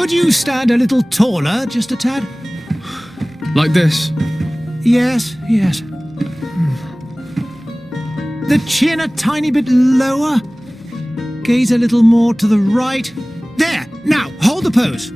Could you stand a little taller, just a tad? Like this? Yes, yes. The chin a tiny bit lower. Gaze a little more to the right. There! Now, hold the pose.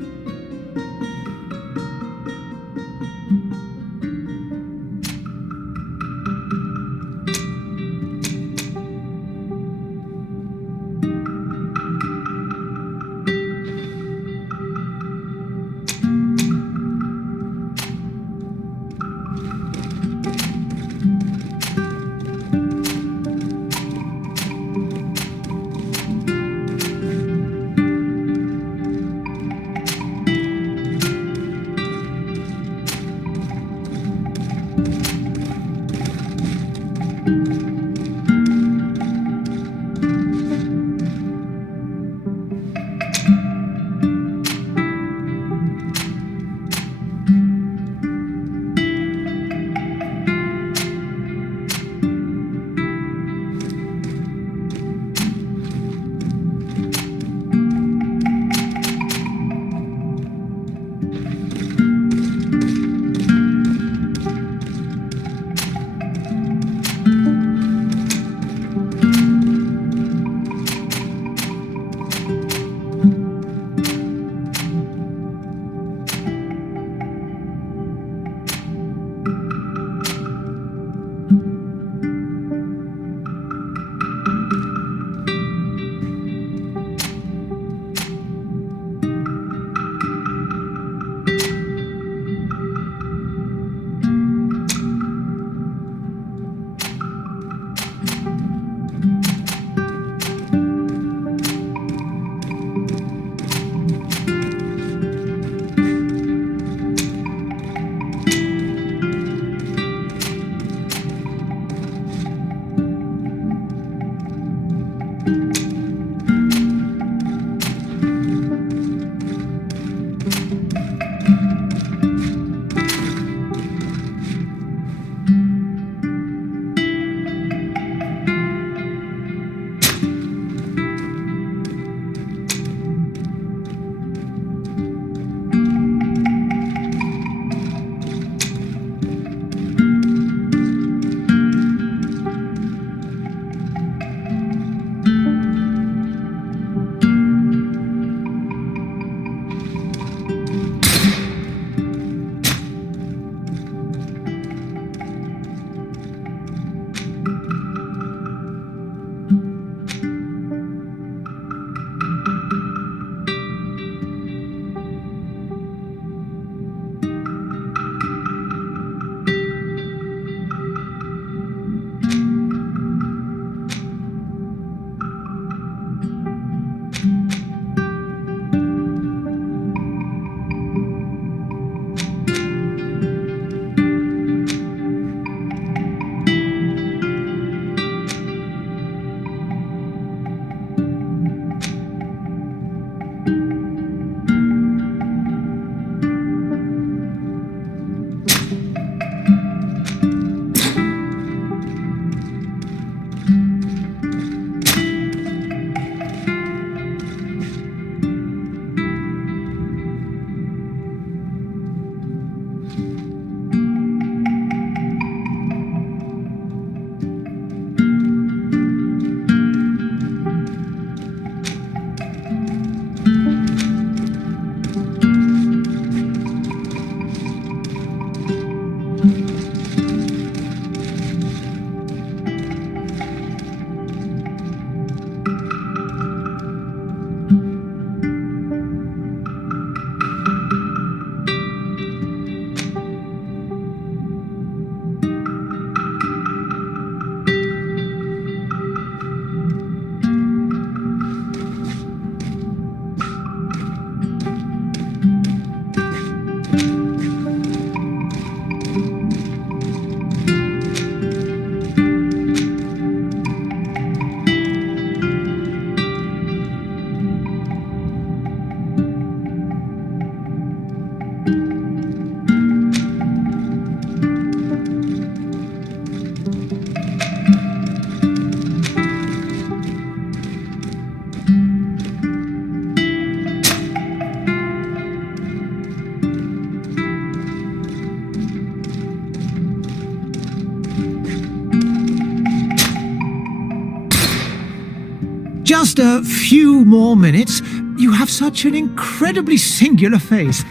Just a few more minutes. You have such an incredibly singular face.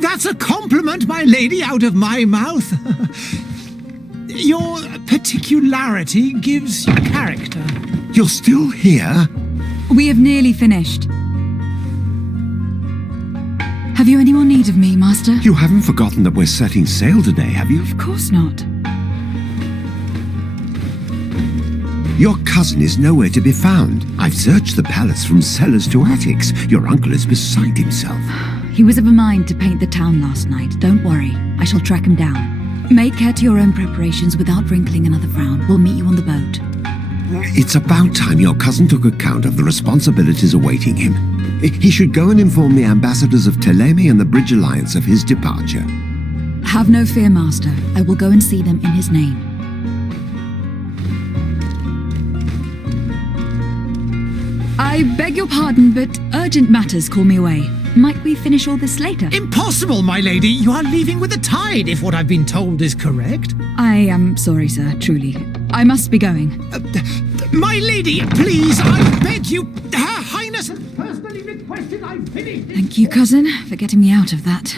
That's a compliment, my lady, out of my mouth. Your particularity gives you character. You're still here? We have nearly finished. Have you any more need of me, Master? You haven't forgotten that we're setting sail today, have you? Of course not. Your cousin is nowhere to be found. I've searched the palace from cellars to attics. Your uncle is beside himself. He was of a mind to paint the town last night. Don't worry. I shall track him down. Make care to your own preparations without wrinkling another frown. We'll meet you on the boat. It's about time your cousin took account of the responsibilities awaiting him. He should go and inform the ambassadors of Telemi and the Bridge Alliance of his departure. Have no fear, Master. I will go and see them in his name. I beg your pardon, but urgent matters call me away. Might we finish all this later? Impossible, my lady. You are leaving with the tide, if what I've been told is correct. I am sorry, sir, truly. I must be going. My lady, please, I beg you. Her Highness has personally requested I finish. Thank you, cousin, for getting me out of that.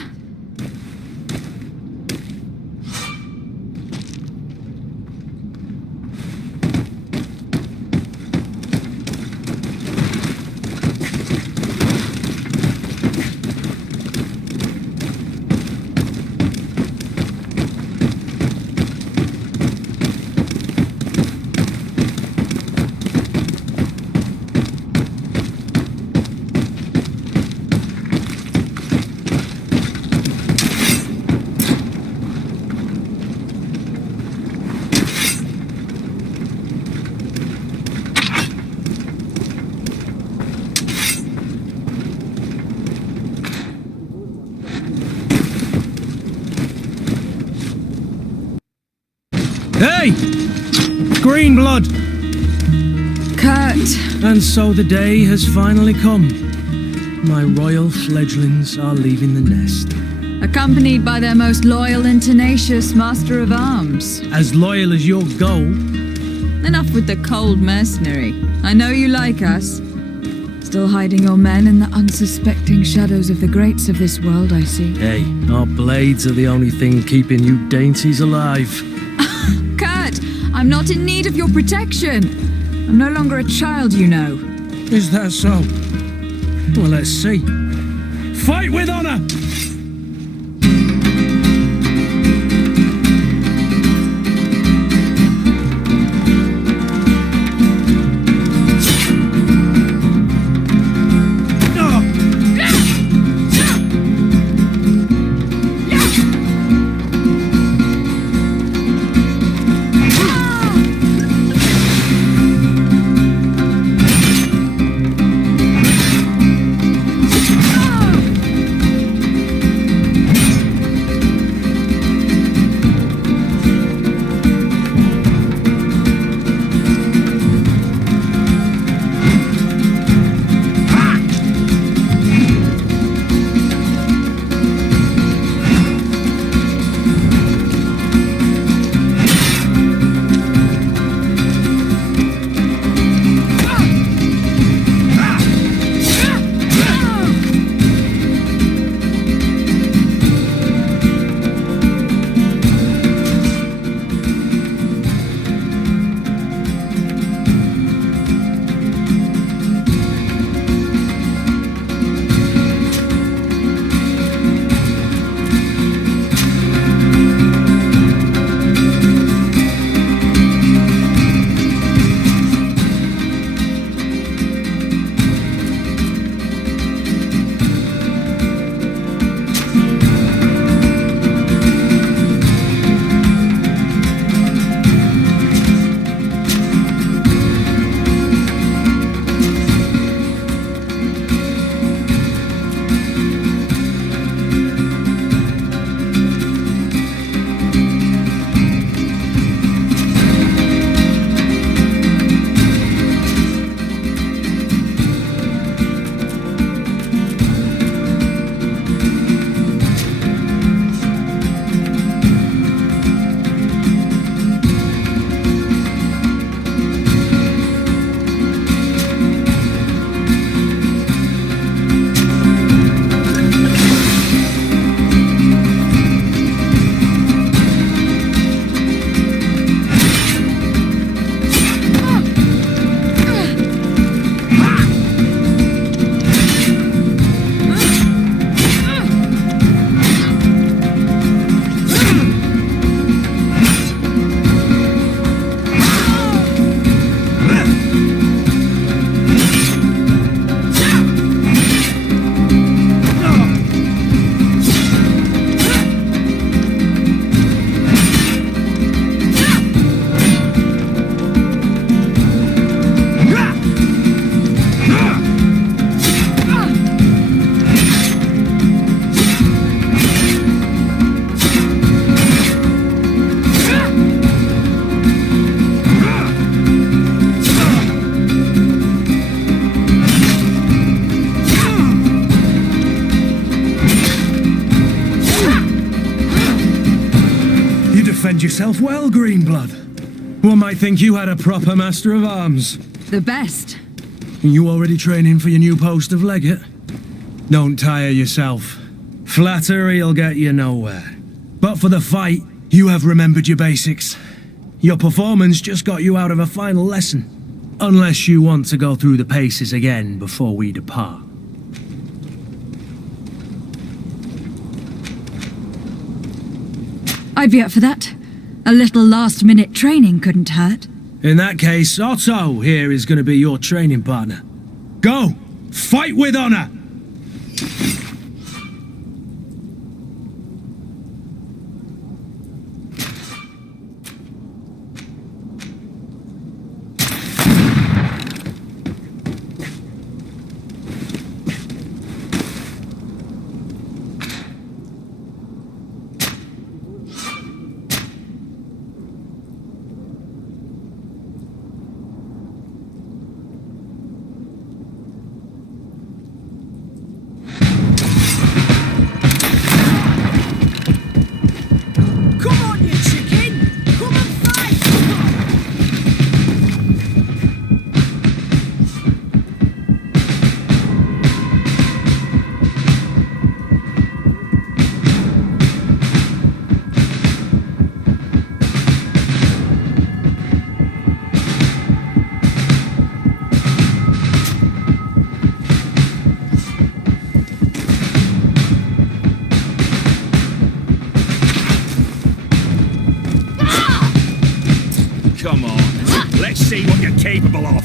Hey! Green blood! Kurt! And so the day has finally come. My royal fledglings are leaving the nest. Accompanied by their most loyal and tenacious master of arms. As loyal as your goal. Enough with the cold mercenary. I know you like us. Still hiding your men in the unsuspecting shadows of the greats of this world, I see. Hey, our blades are the only thing keeping you dainties alive. Kurt, I'm not in need of your protection. I'm no longer a child, you know. Is that so? Well, let's see. Fight with honor! trained yourself well, Greenblood. One might think you had a proper master of arms. The best. You already training for your new post of legate? Don't tire yourself. Flattery'll get you nowhere. But for the fight, you have remembered your basics. Your performance just got you out of a final lesson. Unless you want to go through the paces again before we depart. I'd be up for that. A little last-minute training couldn't hurt. In that case, Otto here is going to be your training partner. Go! Fight with honor! Come on, let's see what you're capable of.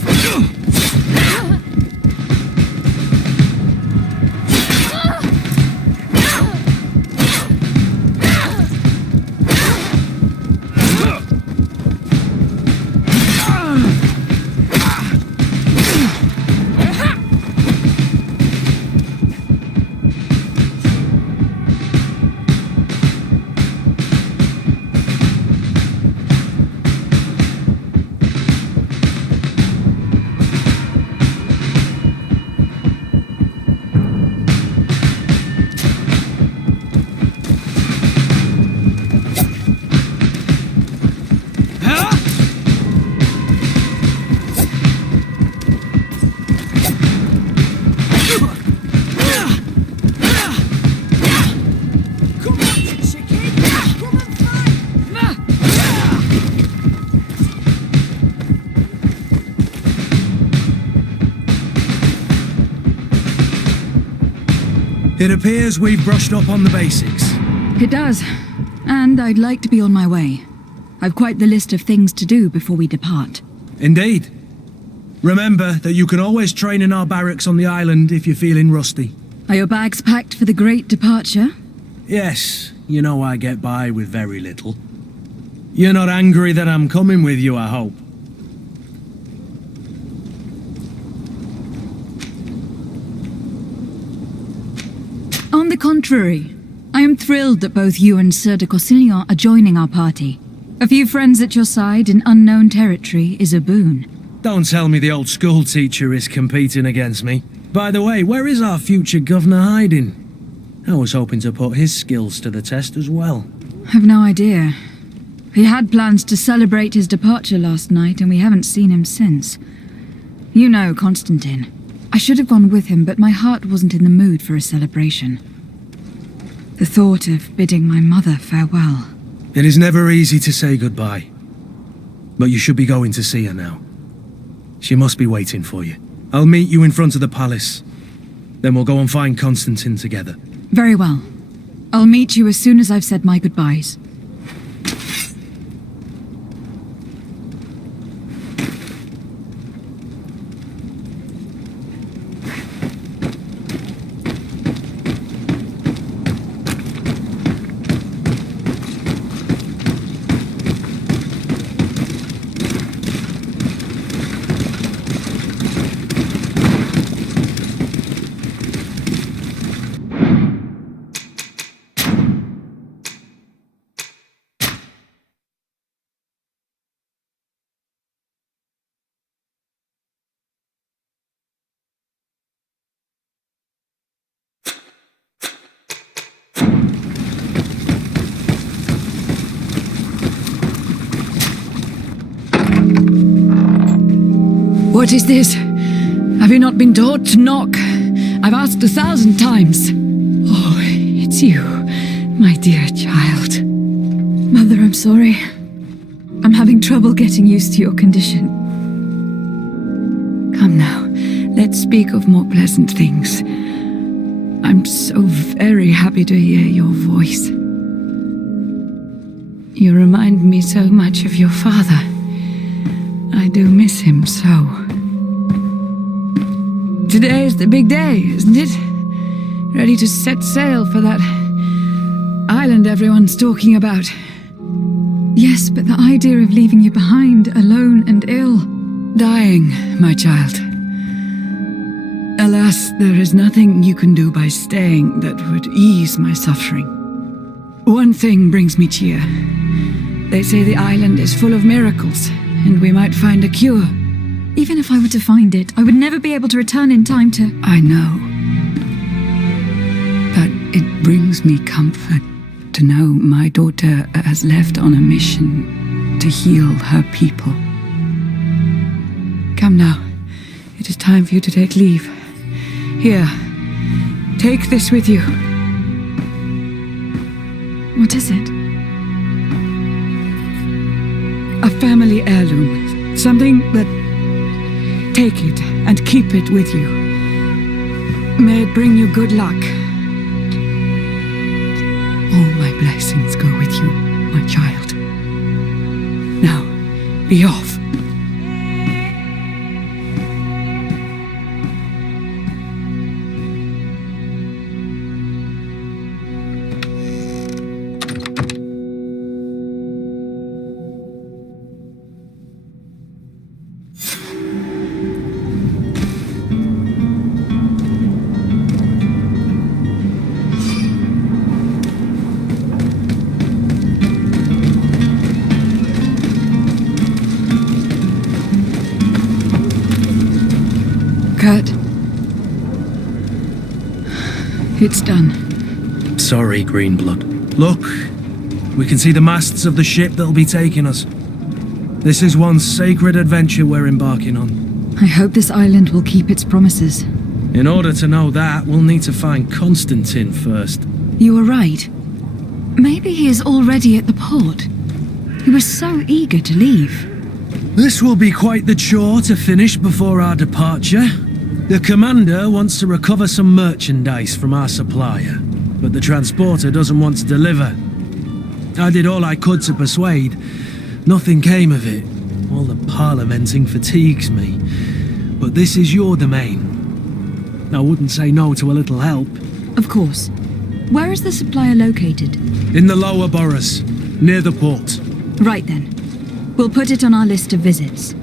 It appears we've brushed up on the basics. It does. And I'd like to be on my way. I've quite the list of things to do before we depart. Indeed. Remember that you can always train in our barracks on the island if you're feeling rusty. Are your bags packed for the great departure? Yes, you know I get by with very little. You're not angry that I'm coming with you, I hope. On the contrary, I am thrilled that both you and Sir de Corsillon are joining our party. A few friends at your side in unknown territory is a boon. Don't tell me the old school teacher is competing against me. By the way, where is our future governor hiding? I was hoping to put his skills to the test as well. I've no idea. He had plans to celebrate his departure last night, and we haven't seen him since. You know Constantine. I should have gone with him, but my heart wasn't in the mood for a celebration. The thought of bidding my mother farewell. It is never easy to say goodbye. But you should be going to see her now. She must be waiting for you. I'll meet you in front of the palace. Then we'll go and find Constantine together. Very well. I'll meet you as soon as I've said my goodbyes. What is this? Have you not been taught to knock? I've asked 1,000 times. Oh, it's you, my dear child. Mother, I'm sorry. I'm having trouble getting used to your condition. Come now, let's speak of more pleasant things. I'm so very happy to hear your voice. You remind me so much of your father. I do miss him so. Today is the big day, isn't it? Ready to set sail for that island everyone's talking about. Yes, but the idea of leaving you behind, alone and ill. Dying, my child. Alas, there is nothing you can do by staying that would ease my suffering. One thing brings me cheer. They say the island is full of miracles, and we might find a cure. Even if I were to find it, I would never be able to return in time to... I know. But it brings me comfort to know my daughter has left on a mission to heal her people. Come now. It is time for you to take leave. Here, take this with you. What is it? A family heirloom. Something that... Take it and keep it with you. May it bring you good luck. All my blessings go with you, my child. Now, be off. Kurt. It's done. Sorry, Greenblood. Look, we can see the masts of the ship that'll be taking us. This is one sacred adventure we're embarking on. I hope this island will keep its promises. In order to know that, we'll need to find Constantine first. You were right. Maybe he is already at the port. He was so eager to leave. This will be quite the chore to finish before our departure. The commander wants to recover some merchandise from our supplier, but the transporter doesn't want to deliver. I did all I could to persuade. Nothing came of it. All the parliamenting fatigues me. But this is your domain. I wouldn't say no to a little help. Of course. Where is the supplier located? In the lower boroughs, near the port. Right then. We'll put it on our list of visits.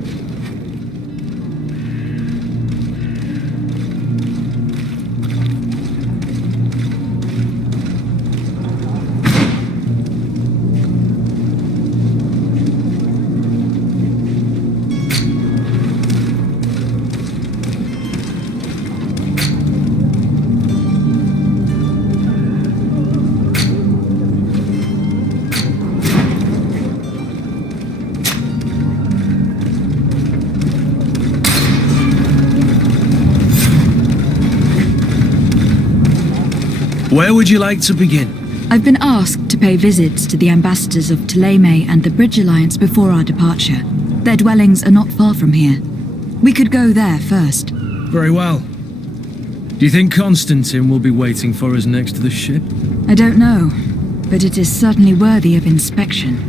Where would you like to begin? I've been asked to pay visits to the ambassadors of Ptolemy and the Bridge Alliance before our departure. Their dwellings are not far from here. We could go there first. Very well. Do you think Constantine will be waiting for us next to the ship? I don't know, but it is certainly worthy of inspection.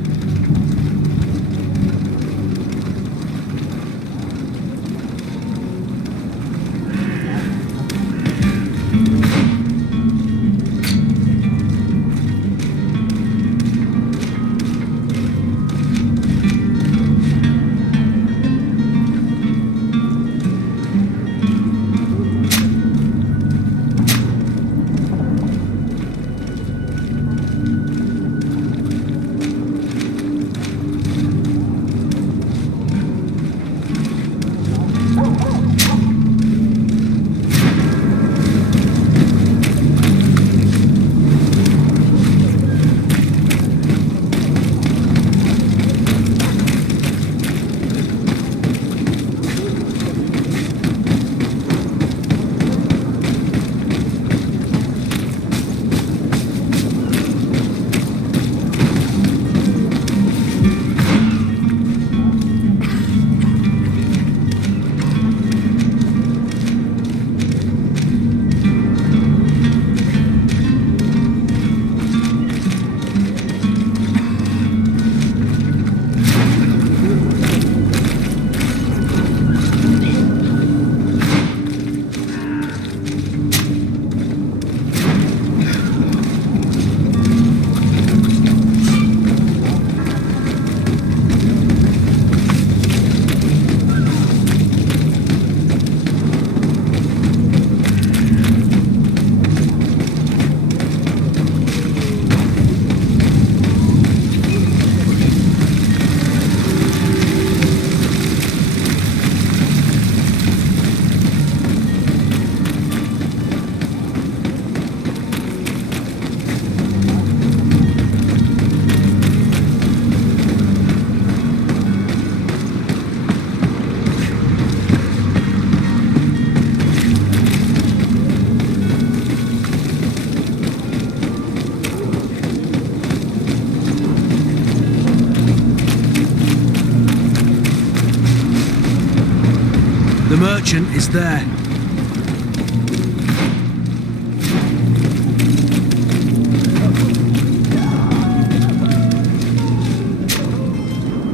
The merchant is there.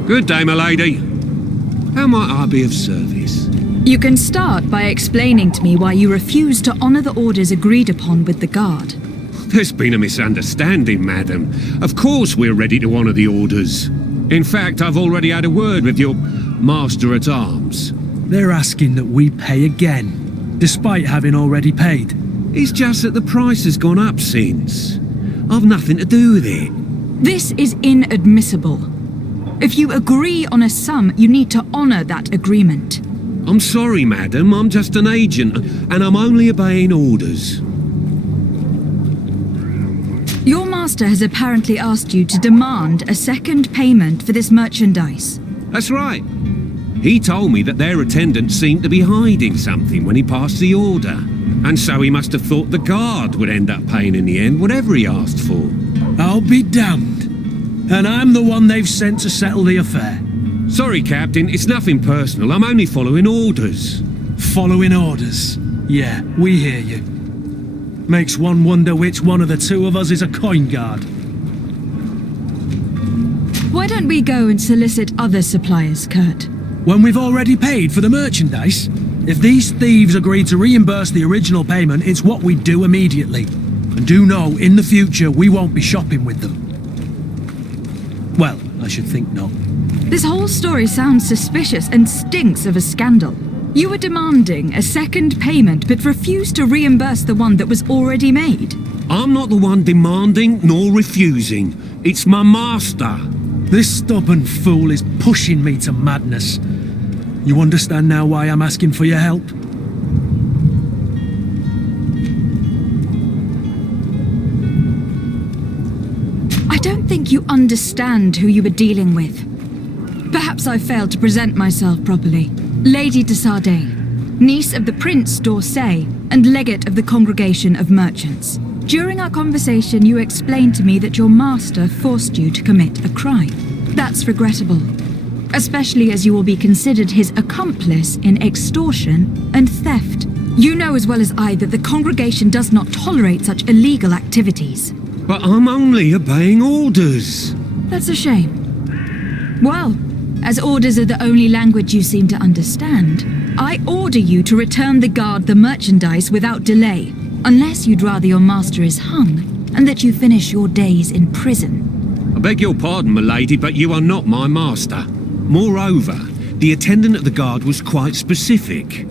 Good day, my lady. How might I be of service? You can start by explaining to me why you refuse to honor the orders agreed upon with the guard. There's been a misunderstanding, madam. Of course we're ready to honor the orders. In fact, I've already had a word with your master-at-arms. They're asking that we pay again, despite having already paid. It's just that the price has gone up since. I've nothing to do with it. This is inadmissible. If you agree on a sum, you need to honor that agreement. I'm sorry, madam. I'm just an agent, and I'm only obeying orders. Your master has apparently asked you to demand a second payment for this merchandise. That's right. He told me that their attendant seemed to be hiding something when he passed the order. And so he must have thought the guard would end up paying in the end whatever he asked for. I'll be damned. And I'm the one they've sent to settle the affair. Sorry, Captain. It's nothing personal. I'm only following orders. Following orders. Yeah, we hear you. Makes one wonder which one of the two of us is a coin guard. Why don't we go and solicit other suppliers, Kurt? When we've already paid for the merchandise? If these thieves agree to reimburse the original payment, it's what we do immediately. And do know, in the future, we won't be shopping with them. Well, I should think not. This whole story sounds suspicious and stinks of a scandal. You were demanding a second payment but refused to reimburse the one that was already made. I'm not the one demanding nor refusing. It's my master. This stubborn fool is pushing me to madness. You understand now why I'm asking for your help? I don't think you understand who you were dealing with. Perhaps I failed to present myself properly. Lady de Sardet, niece of the Prince d'Orsay and legate of the Congregation of Merchants. During our conversation, you explained to me that your master forced you to commit a crime. That's regrettable, especially as you will be considered his accomplice in extortion and theft. You know as well as I that the congregation does not tolerate such illegal activities. But I'm only obeying orders. That's a shame. Well, as orders are the only language you seem to understand, I order you to return the guard the merchandise without delay, unless you'd rather your master is hung and that you finish your days in prison. I beg your pardon, my lady, but you are not my master. Moreover, the attendant at the guard was quite specific,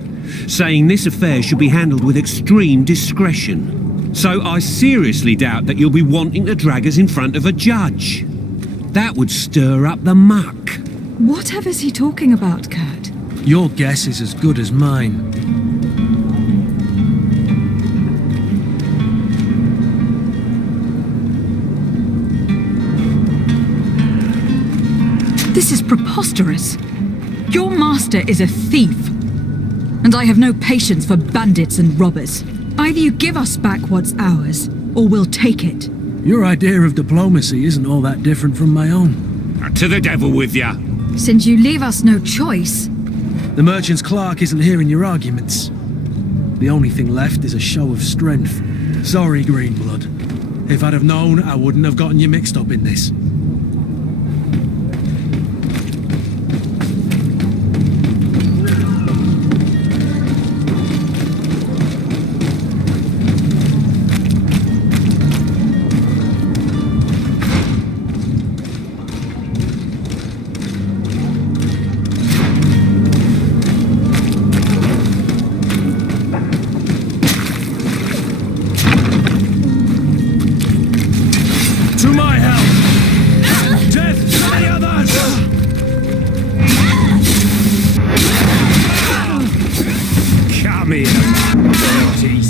saying this affair should be handled with extreme discretion. So I seriously doubt that you'll be wanting to drag us in front of a judge. That would stir up the muck. Whatever is he talking about, Kurt? Your guess is as good as mine. This is preposterous. Your master is a thief. And I have no patience for bandits and robbers. Either you give us back what's ours, or we'll take it. Your idea of diplomacy isn't all that different from my own. To the devil with ya. Since you leave us no choice. The merchant's clerk isn't hearing your arguments. The only thing left is a show of strength. Sorry, Greenblood. If I'd have known, I wouldn't have gotten you mixed up in this. To my help! Death to the others! Come here, beauties.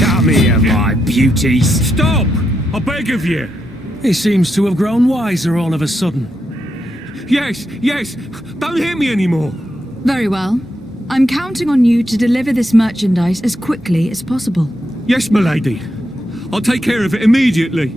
Come here, my beauties. Stop! I beg of you. He seems to have grown wiser all of a sudden. Yes, yes. Don't hit me anymore. Very well. I'm counting on you to deliver this merchandise as quickly as possible. Yes, my lady. I'll take care of it immediately.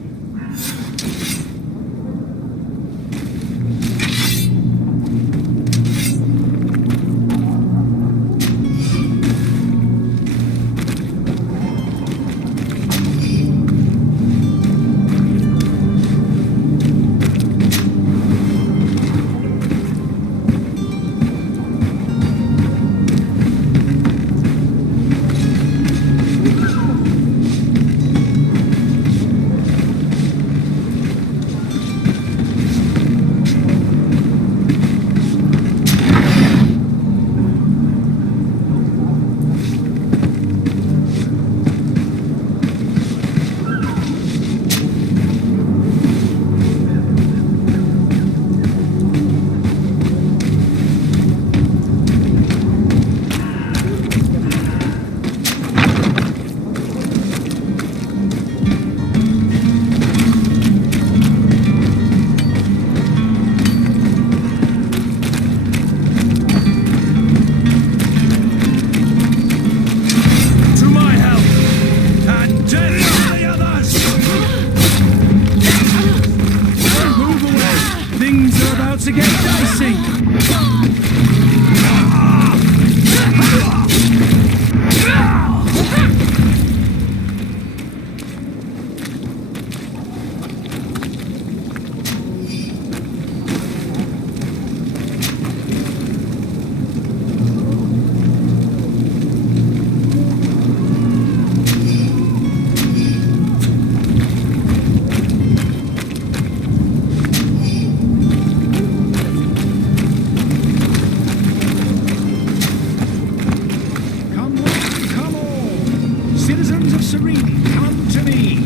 Serenity, come to me.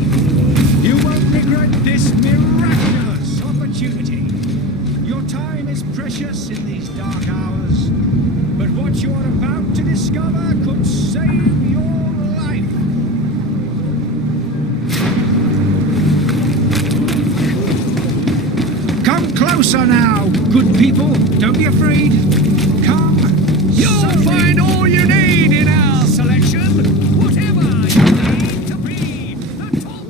You won't regret this miraculous opportunity. Your time is precious in these dark hours, but what you are about to discover could save your life. Come closer now, good people. Don't be afraid. Come. You'll find all you need in our selection. Whatever you need to be the top.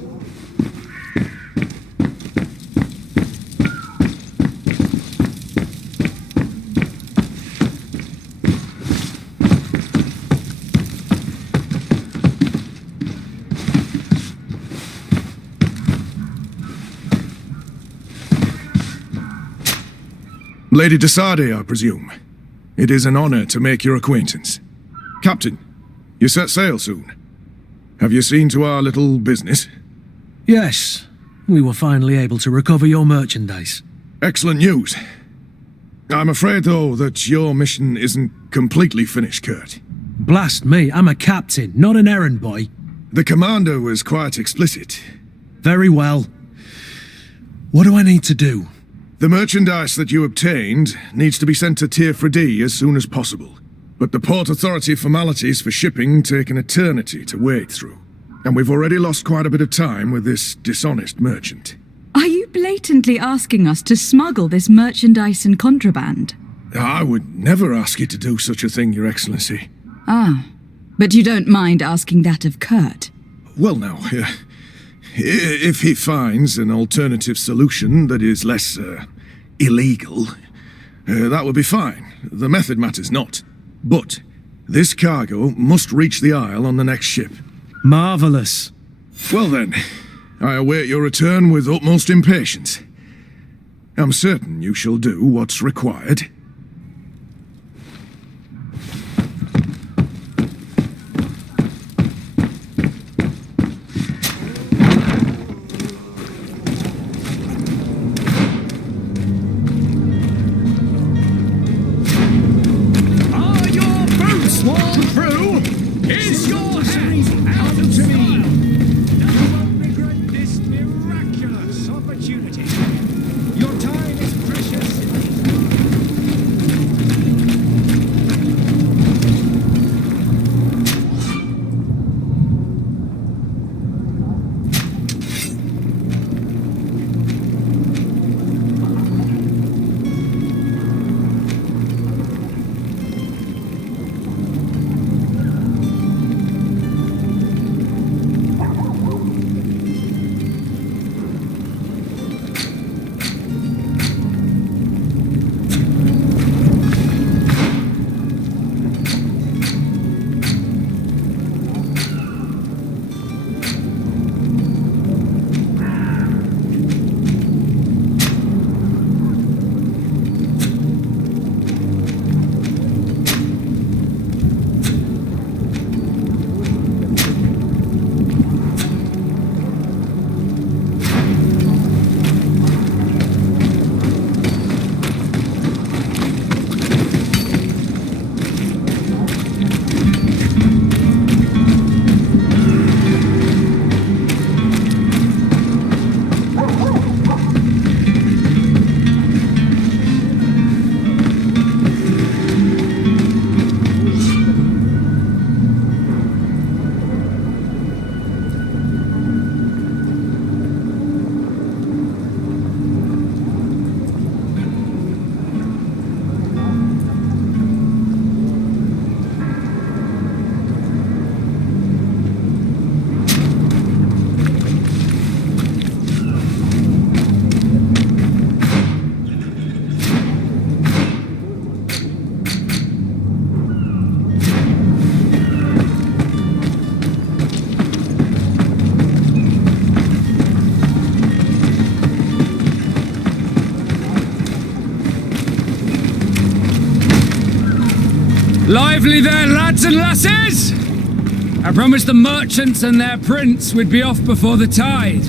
Lady de Sardy, I presume. It is an honor to make your acquaintance. Captain, you set sail soon. Have you seen to our little business? Yes, we were finally able to recover your merchandise. Excellent news. I'm afraid, though, that your mission isn't completely finished, Kurt. Blast me, I'm a captain, not an errand boy. The commander was quite explicit. Very well. What do I need to do? The merchandise that you obtained needs to be sent to Tier 4D as soon as possible. But the Port Authority formalities for shipping take an eternity to wade through. And we've already lost quite a bit of time with this dishonest merchant. Are you blatantly asking us to smuggle this merchandise and contraband? I would never ask you to do such a thing, Your Excellency. Ah, but you don't mind asking that of Kurt? Well, now, if he finds an alternative solution that is less, illegal, that would be fine. The method matters not. But this cargo must reach the Isle on the next ship. Marvellous. Well then, I await your return with utmost impatience. I'm certain you shall do what's required. Lively there, lads and lasses! I promised the merchants and their prince we'd be off before the tide.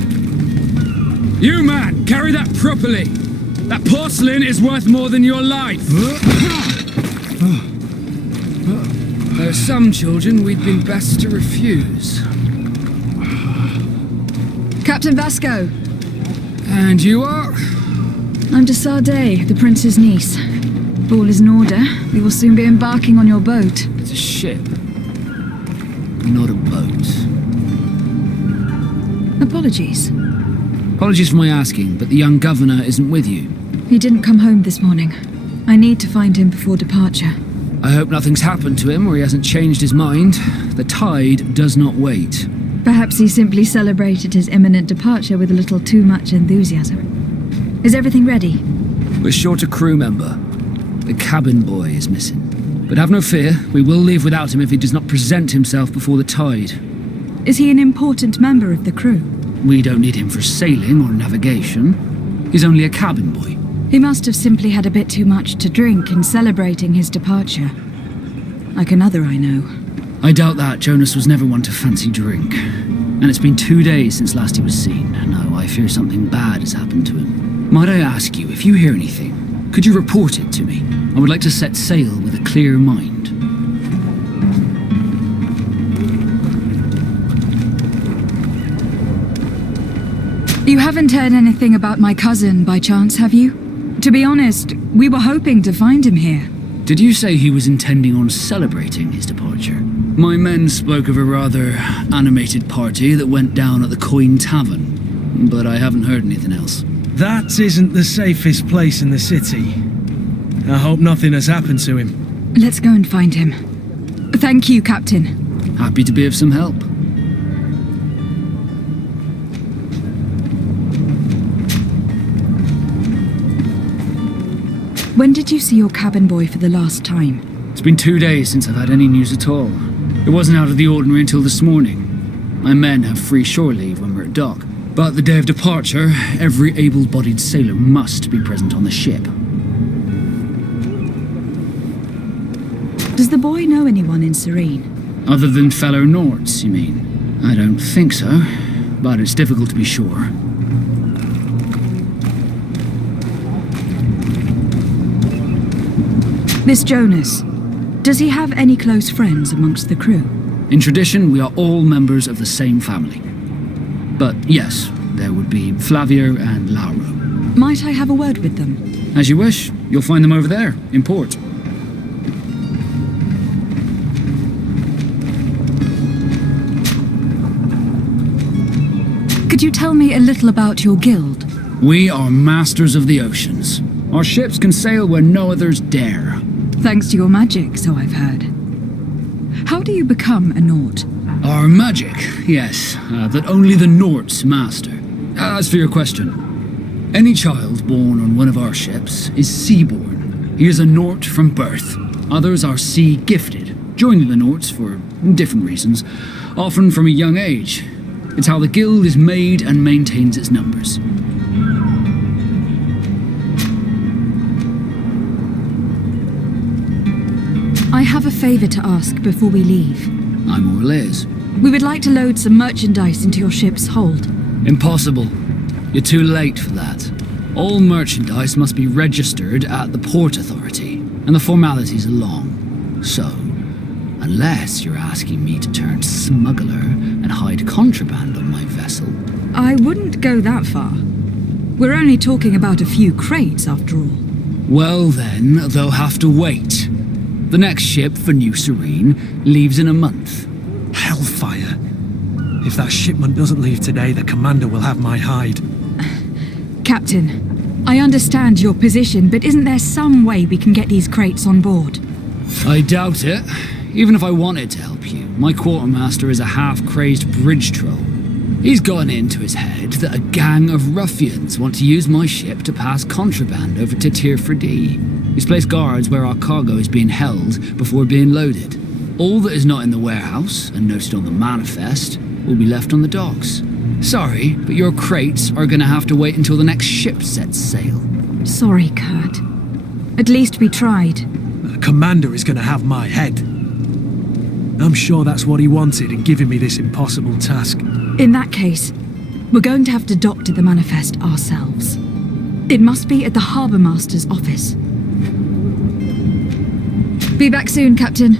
You, man, carry that properly. That porcelain is worth more than your life. There are some children we'd been best to refuse. Captain Vasco. And you are? I'm de Sade, the prince's niece. All is in order. We will soon be embarking on your boat. It's a ship, not a boat. Apologies. Apologies for my asking, but the young governor isn't with you. He didn't come home this morning. I need to find him before departure. I hope nothing's happened to him or he hasn't changed his mind. The tide does not wait. Perhaps he simply celebrated his imminent departure with a little too much enthusiasm. Is everything ready? We're short a crew member. The cabin boy is missing. But have no fear, we will leave without him if he does not present himself before the tide. Is he an important member of the crew? We don't need him for sailing or navigation. He's only a cabin boy. He must have simply had a bit too much to drink in celebrating his departure. Like another I know. I doubt that. Jonas was never one to fancy drink. And it's been 2 days since last he was seen. No, I fear something bad has happened to him. Might I ask you, if you hear anything, could you report it to me? I would like to set sail with a clear mind. You haven't heard anything about my cousin by chance, have you? To be honest, we were hoping to find him here. Did you say he was intending on celebrating his departure? My men spoke of a rather animated party that went down at the Coin Tavern, but I haven't heard anything else. That isn't the safest place in the city. I hope nothing has happened to him. Let's go and find him. Thank you, Captain. Happy to be of some help. When did you see your cabin boy for the last time? It's been 2 days since I've had any news at all. It wasn't out of the ordinary until this morning. My men have free shore leave when we're at dock. But the day of departure, every able-bodied sailor must be present on the ship. Does the boy know anyone in Serene? Other than fellow Norts, you mean? I don't think so, but it's difficult to be sure. This Jonas, does he have any close friends amongst the crew? In tradition, we are all members of the same family. But yes, there would be Flavio and Lauro. Might I have a word with them? As you wish. You'll find them over there, in port. Could you tell me a little about your guild? We are masters of the oceans. Our ships can sail where no others dare. Thanks to your magic, so I've heard. How do you become a Nort? Our magic, yes, that only the Norts master. As for your question, any child born on one of our ships is seaborn. He is a Nort from birth. Others are sea-gifted, joining the Norts for different reasons, often from a young age. It's how the guild is made and maintains its numbers. I have a favor to ask before we leave. I'm all ears. We would like to load some merchandise into your ship's hold. Impossible. You're too late for that. All merchandise must be registered at the Port Authority, and the formalities are long. So, unless you're asking me to turn smuggler and hide contraband on my vessel. I wouldn't go that far. We're only talking about a few crates, after all. Well then, they'll have to wait. The next ship for New Serene leaves in a month. Hellfire. If that shipment doesn't leave today, the commander will have my hide. Captain, I understand your position, but isn't there some way we can get these crates on board? I doubt it. Even if I wanted to help you, my quartermaster is a half-crazed bridge troll. He's gotten into his head that a gang of ruffians want to use my ship to pass contraband over to Tirfredi. He's placed guards where our cargo is being held before being loaded. All that is not in the warehouse and noted on the manifest will be left on the docks. Sorry, but your crates are gonna have to wait until the next ship sets sail. Sorry, Kurt. At least we tried. The commander is gonna have my head. I'm sure that's what he wanted in giving me this impossible task. In that case, we're going to have to doctor the manifest ourselves. It must be at the Harbour Master's office. Be back soon, Captain.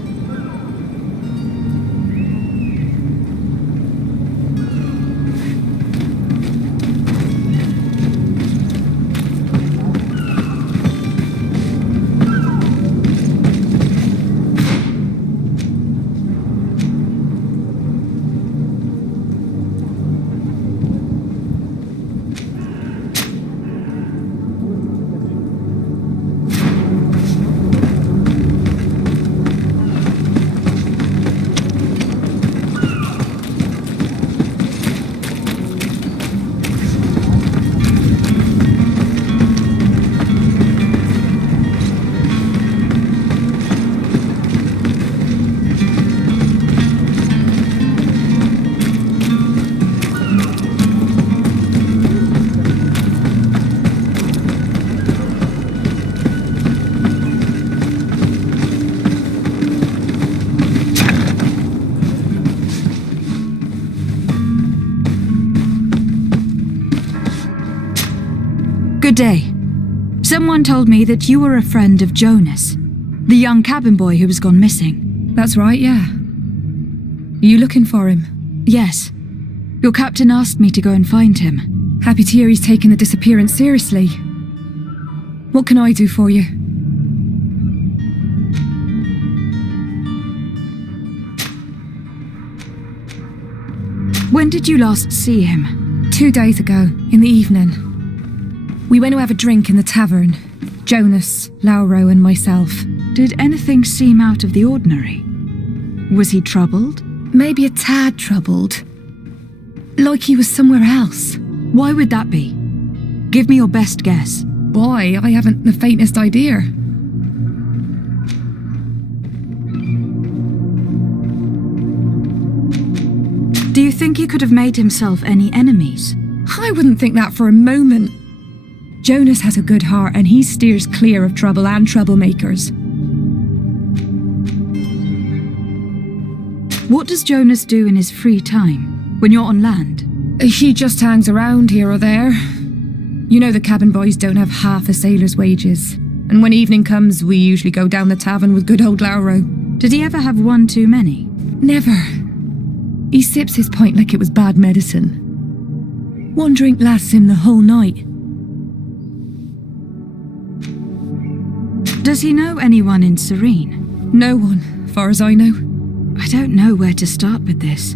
Good day. Someone told me that you were a friend of Jonas, the young cabin boy who was gone missing. That's right, yeah. Are you looking for him? Yes. Your captain asked me to go and find him. Happy to hear he's taken the disappearance seriously. What can I do for you? When did you last see him? 2 days ago, in the evening. We went to have a drink in the tavern. Jonas, Lauro and myself. Did anything seem out of the ordinary? Was he troubled? Maybe a tad troubled. Like he was somewhere else. Why would that be? Give me your best guess. Why? I haven't the faintest idea. Do you think he could have made himself any enemies? I wouldn't think that for a moment. Jonas has a good heart and he steers clear of trouble and troublemakers. What does Jonas do in his free time, when you're on land? He just hangs around here or there. You know the cabin boys don't have half a sailor's wages. And when evening comes, we usually go down the tavern with good old Lauro. Did he ever have one too many? Never. He sips his pint like it was bad medicine. One drink lasts him the whole night. Does he know anyone in Serene? No one, far as I know. I don't know where to start with this.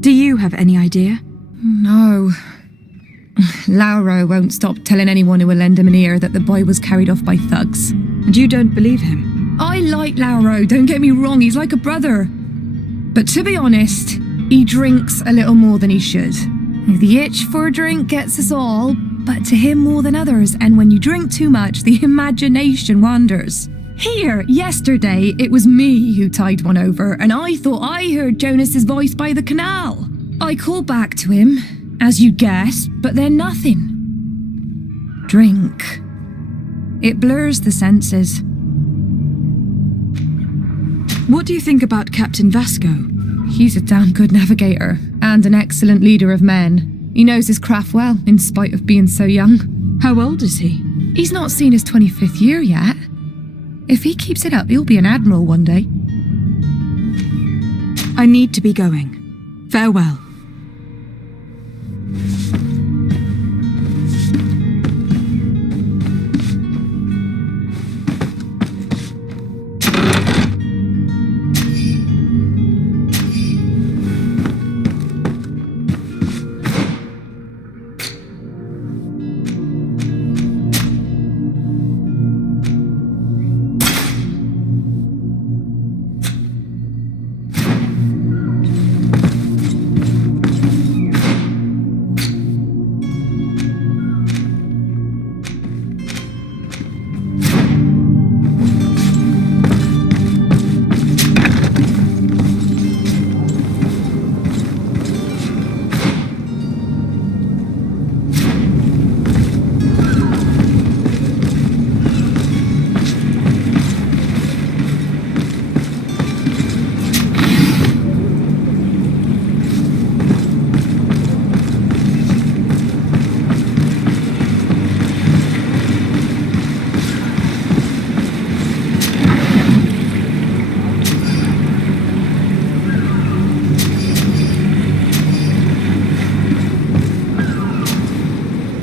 Do you have any idea? No. Lauro won't stop telling anyone who will lend him an ear that the boy was carried off by thugs. And you don't believe him? I like Lauro, don't get me wrong, he's like a brother. But to be honest, he drinks a little more than he should. The itch for a drink gets us all, but to him more than others, and when you drink too much, the imagination wanders. Here, yesterday, it was me who tied one over, and I thought I heard Jonas's voice by the canal. I called back to him, as you guessed, but then nothing. Drink. It blurs the senses. What do you think about Captain Vasco? He's a damn good navigator, and an excellent leader of men. He knows his craft well, in spite of being so young. How old is he? He's not seen his 25th year yet. If he keeps it up, he'll be an admiral one day. I need to be going. Farewell.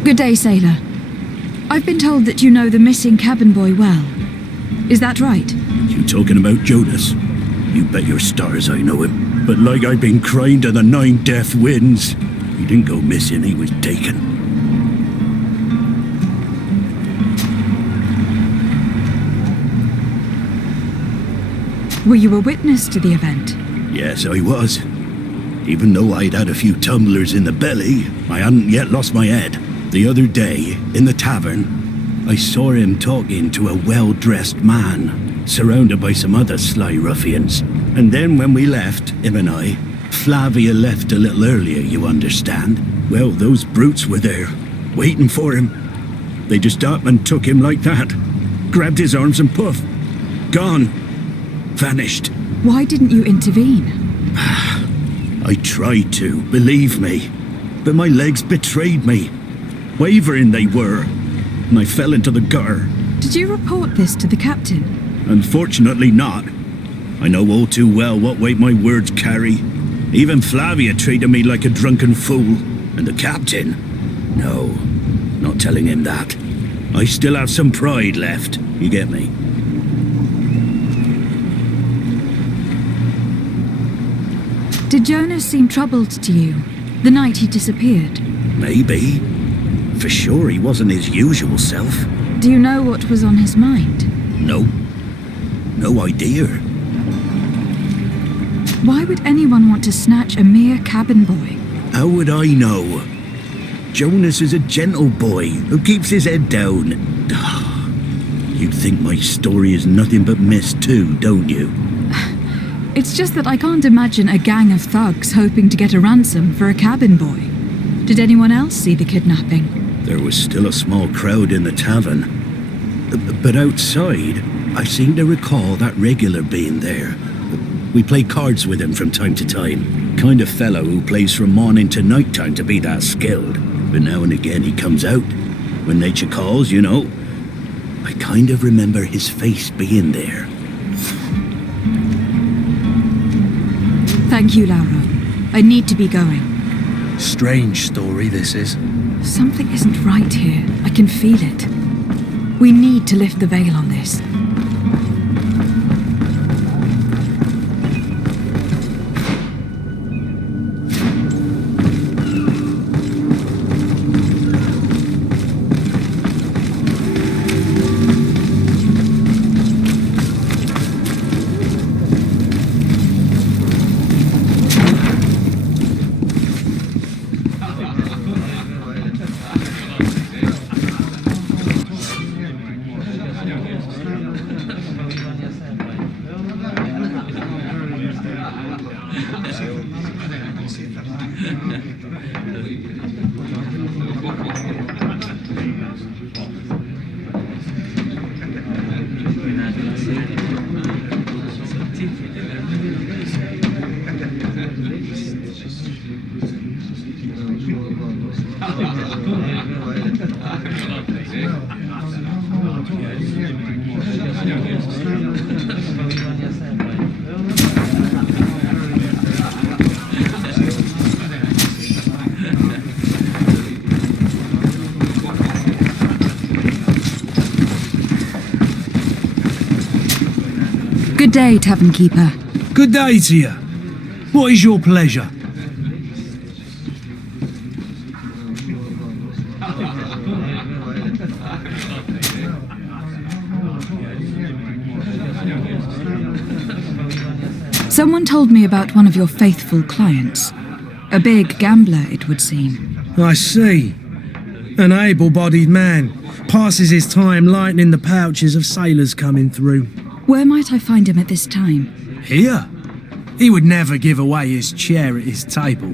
Good day, sailor. I've been told that you know the missing cabin boy well. Is that right? You talking about Jonas? You bet your stars I know him. But like I've been crying to the 9 death winds, he didn't go missing, he was taken. Were you a witness to the event? Yes, I was. Even though I'd had a few tumblers in the belly, I hadn't yet lost my head. The other day, in the tavern, I saw him talking to a well-dressed man, surrounded by some other sly ruffians. And then when we left, him and I, Flavia left a little earlier, you understand. Well, those brutes were there, waiting for him. They just up and took him like that. Grabbed his arms and poof. Gone. Vanished. Why didn't you intervene? I tried to, believe me. But my legs betrayed me. Wavering they were, and I fell into the gutter. Did you report this to the captain? Unfortunately not. I know all too well what weight my words carry. Even Flavia treated me like a drunken fool. And the captain? No, not telling him that. I still have some pride left, you get me? Did Jonas seem troubled to you the night he disappeared? Maybe. For sure he wasn't his usual self. Do you know what was on his mind? No. No idea. Why would anyone want to snatch a mere cabin boy? How would I know? Jonas is a gentle boy who keeps his head down. You'd think my story is nothing but mist too, don't you? It's just that I can't imagine a gang of thugs hoping to get a ransom for a cabin boy. Did anyone else see the kidnapping? There was still a small crowd in the tavern. But outside, I seem to recall that regular being there. We play cards with him from time to time. Kind of fellow who plays from morning to night time to be that skilled. But now and again he comes out. When nature calls, you know. I kind of remember his face being there. Thank you, Lauro. I need to be going. Strange story, this is. Something isn't right here. I can feel it. We need to lift the veil on this. Good day, Tavern Keeper. Good day to you. What is your pleasure? Someone told me about one of your faithful clients. A big gambler, it would seem. I see. An able-bodied man. Passes his time lightening the pouches of sailors coming through. Where might I find him at this time? Here? He would never give away his chair at his table.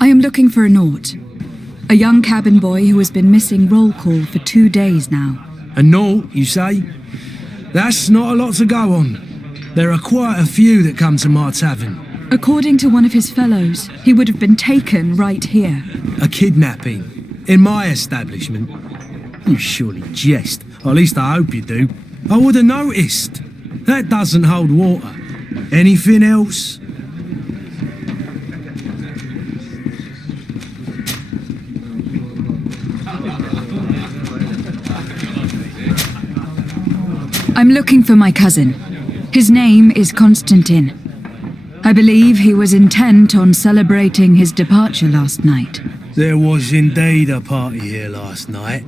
I am looking for a Naut. A young cabin boy who has been missing roll call for 2 days now. A Naut, you say? That's not a lot to go on. There are quite a few that come to my tavern. According to one of his fellows, he would have been taken right here. A kidnapping? In my establishment? You surely jest. Or at least I hope you do. I would have noticed. That doesn't hold water. Anything else? I'm looking for my cousin. His name is Constantine. I believe he was intent on celebrating his departure last night. There was indeed a party here last night,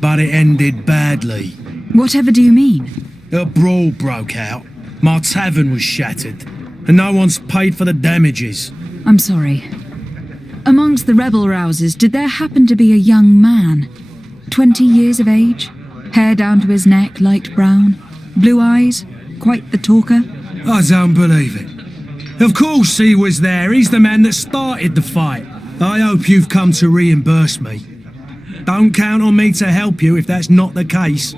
but it ended badly. Whatever do you mean? A brawl broke out. My tavern was shattered, and no one's paid for the damages. I'm sorry. Amongst the rebel rousers, did there happen to be a young man? 20 years of age? Hair down to his neck, light brown? Blue eyes? Quite the talker? I don't believe it. Of course he was there. He's the man that started the fight. I hope you've come to reimburse me. Don't count on me to help you if that's not the case.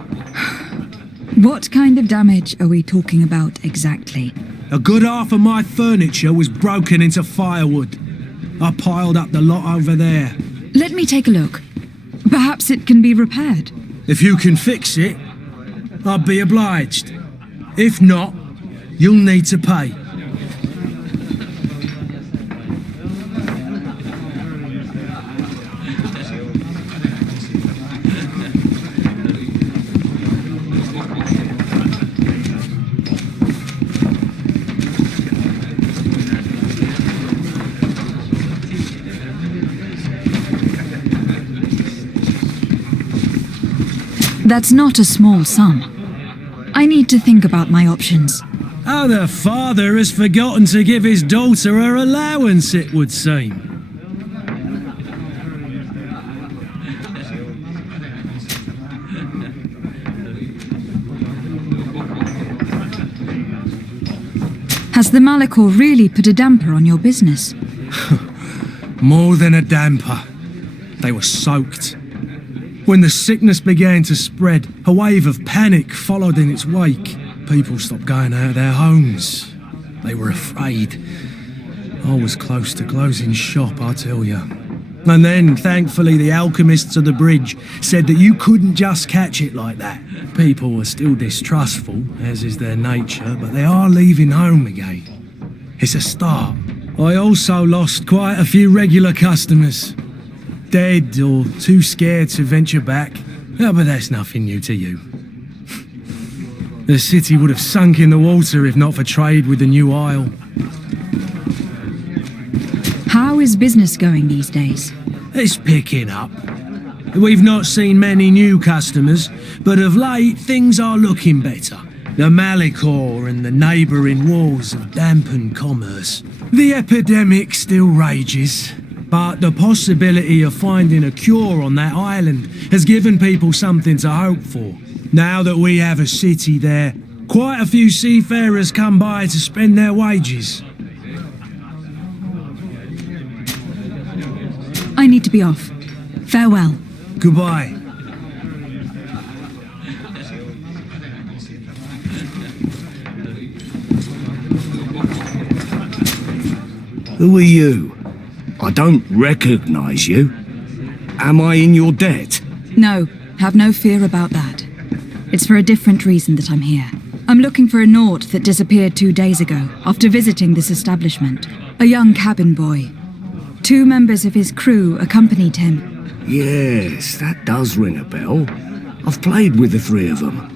What kind of damage are we talking about exactly? A good half of my furniture was broken into firewood. I piled up the lot over there. Let me take a look. Perhaps it can be repaired. If you can fix it, I'd be obliged. If not, you'll need to pay. That's not a small sum. I need to think about my options. How the father has forgotten to give his daughter her allowance, it would seem. Has the Malachor really put a damper on your business? More than a damper. They were soaked. When the sickness began to spread, a wave of panic followed in its wake. People stopped going out of their homes. They were afraid. I was close to closing shop, I tell you. And then, thankfully, the alchemists of the bridge said that you couldn't just catch it like that. People were still distrustful, as is their nature, but they are leaving home again. It's a start. I also lost quite a few regular customers. Dead or too scared to venture back. Oh, but that's nothing new to you. The city would have sunk in the water if not for trade with the new isle. How is business going these days? It's picking up. We've not seen many new customers, but of late things are looking better. The Malachor and the neighbouring wars have dampened commerce. The epidemic still rages. But the possibility of finding a cure on that island has given people something to hope for. Now that we have a city there, quite a few seafarers come by to spend their wages. I need to be off. Farewell. Goodbye. Who are you? I don't recognize you. Am I in your debt? No, have no fear about that. It's for a different reason that I'm here. I'm looking for a Naut that disappeared 2 days ago after visiting this establishment. A young cabin boy. 2 members of his crew accompanied him. Yes, that does ring a bell. I've played with the 3 of them.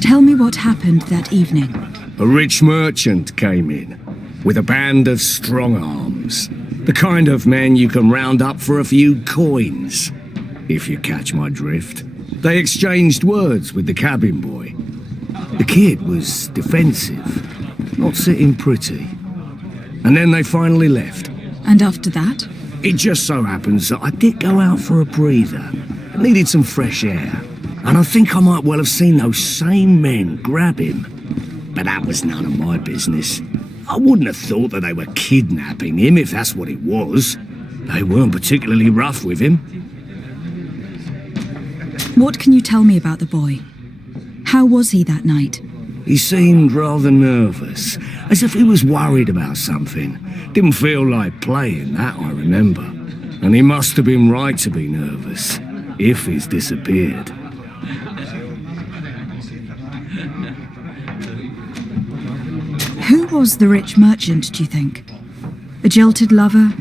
Tell me what happened that evening. A rich merchant came in, with a band of strong arms. The kind of men you can round up for a few coins, if you catch my drift. They exchanged words with the cabin boy. The kid was defensive, not sitting pretty. And then they finally left. And after that? It just so happens that I did go out for a breather. I needed some fresh air. And I think I might well have seen those same men grab him. But that was none of my business. I wouldn't have thought that they were kidnapping him if that's what it was. They weren't particularly rough with him. What can you tell me about the boy? How was he that night? He seemed rather nervous, as if he was worried about something. Didn't feel like playing, that I remember. And he must have been right to be nervous, if he's disappeared. Who was the rich merchant, do you think? A jilted lover?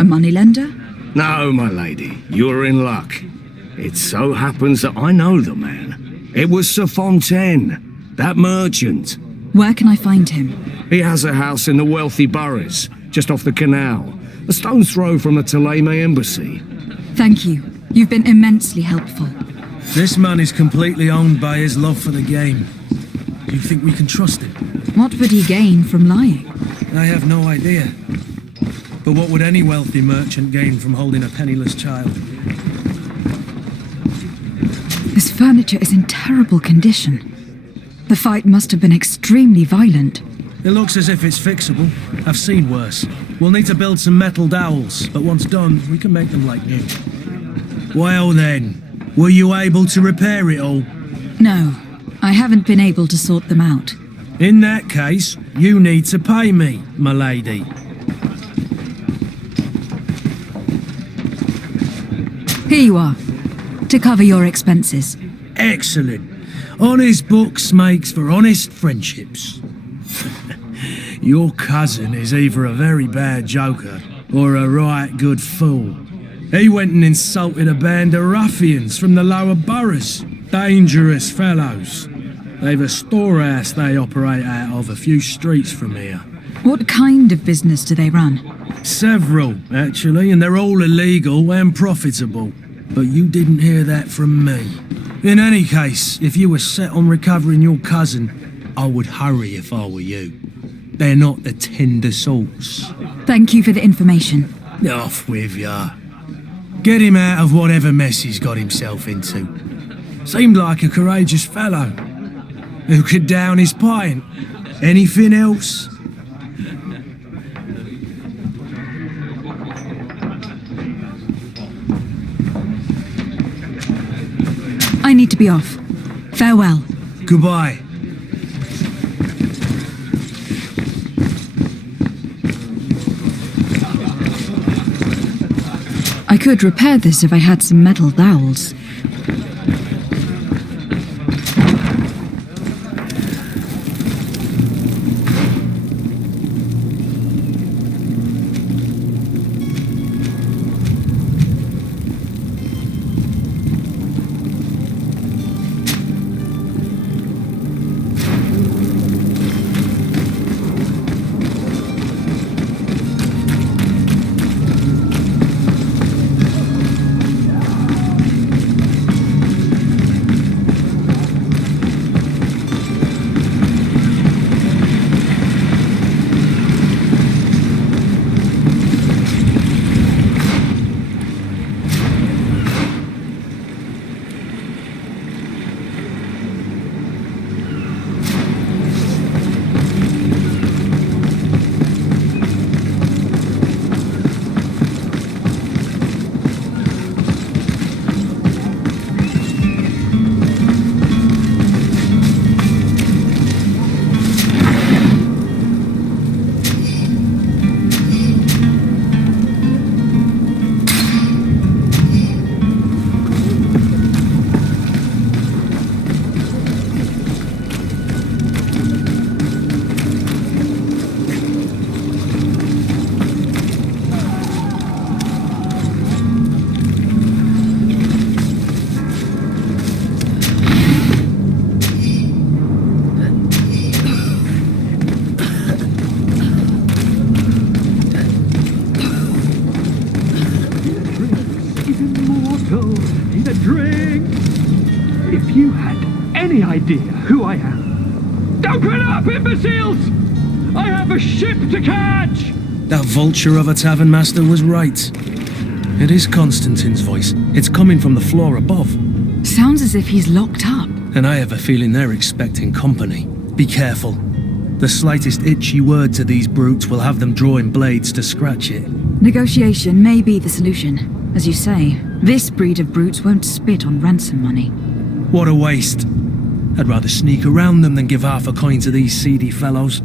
A moneylender? No, my lady, you're in luck. It so happens that I know the man. It was Sir Fontaine, that merchant. Where can I find him? He has a house in the wealthy boroughs, just off the canal, a stone's throw from the Thélème embassy. Thank you. You've been immensely helpful. This man is completely owned by his love for the game. Do you think we can trust him? What would he gain from lying? I have no idea. But what would any wealthy merchant gain from holding a penniless child? This furniture is in terrible condition. The fight must have been extremely violent. It looks as if it's fixable. I've seen worse. We'll need to build some metal dowels, but once done, we can make them like new. Well then, were you able to repair it all? No, I haven't been able to sort them out. In that case, you need to pay me, my lady. Here you are, to cover your expenses. Excellent. Honest books makes for honest friendships. Your cousin is either a very bad joker or a right good fool. He went and insulted a band of ruffians from the lower boroughs. Dangerous fellows. They've a storehouse they operate out of a few streets from here. What kind of business do they run? Several, actually, and they're all illegal and profitable. But you didn't hear that from me. In any case, if you were set on recovering your cousin, I would hurry if I were you. They're not the tender sorts. Thank you for the information. Off with ya. Get him out of whatever mess he's got himself into. Seemed like a courageous fellow. Who could down his pint? Anything else? I need to be off. Farewell. Goodbye. I could repair this if I had some metal dowels. If you had any idea who I am. Open up, imbeciles! I have a ship to catch! That vulture of a tavern master was right. It is Constantine's voice. It's coming from the floor above. Sounds as if he's locked up. And I have a feeling they're expecting company. Be careful. The slightest itchy word to these brutes will have them drawing blades to scratch it. Negotiation may be the solution. As you say, this breed of brutes won't spit on ransom money. What a waste. I'd rather sneak around them than give half a coin to these seedy fellows.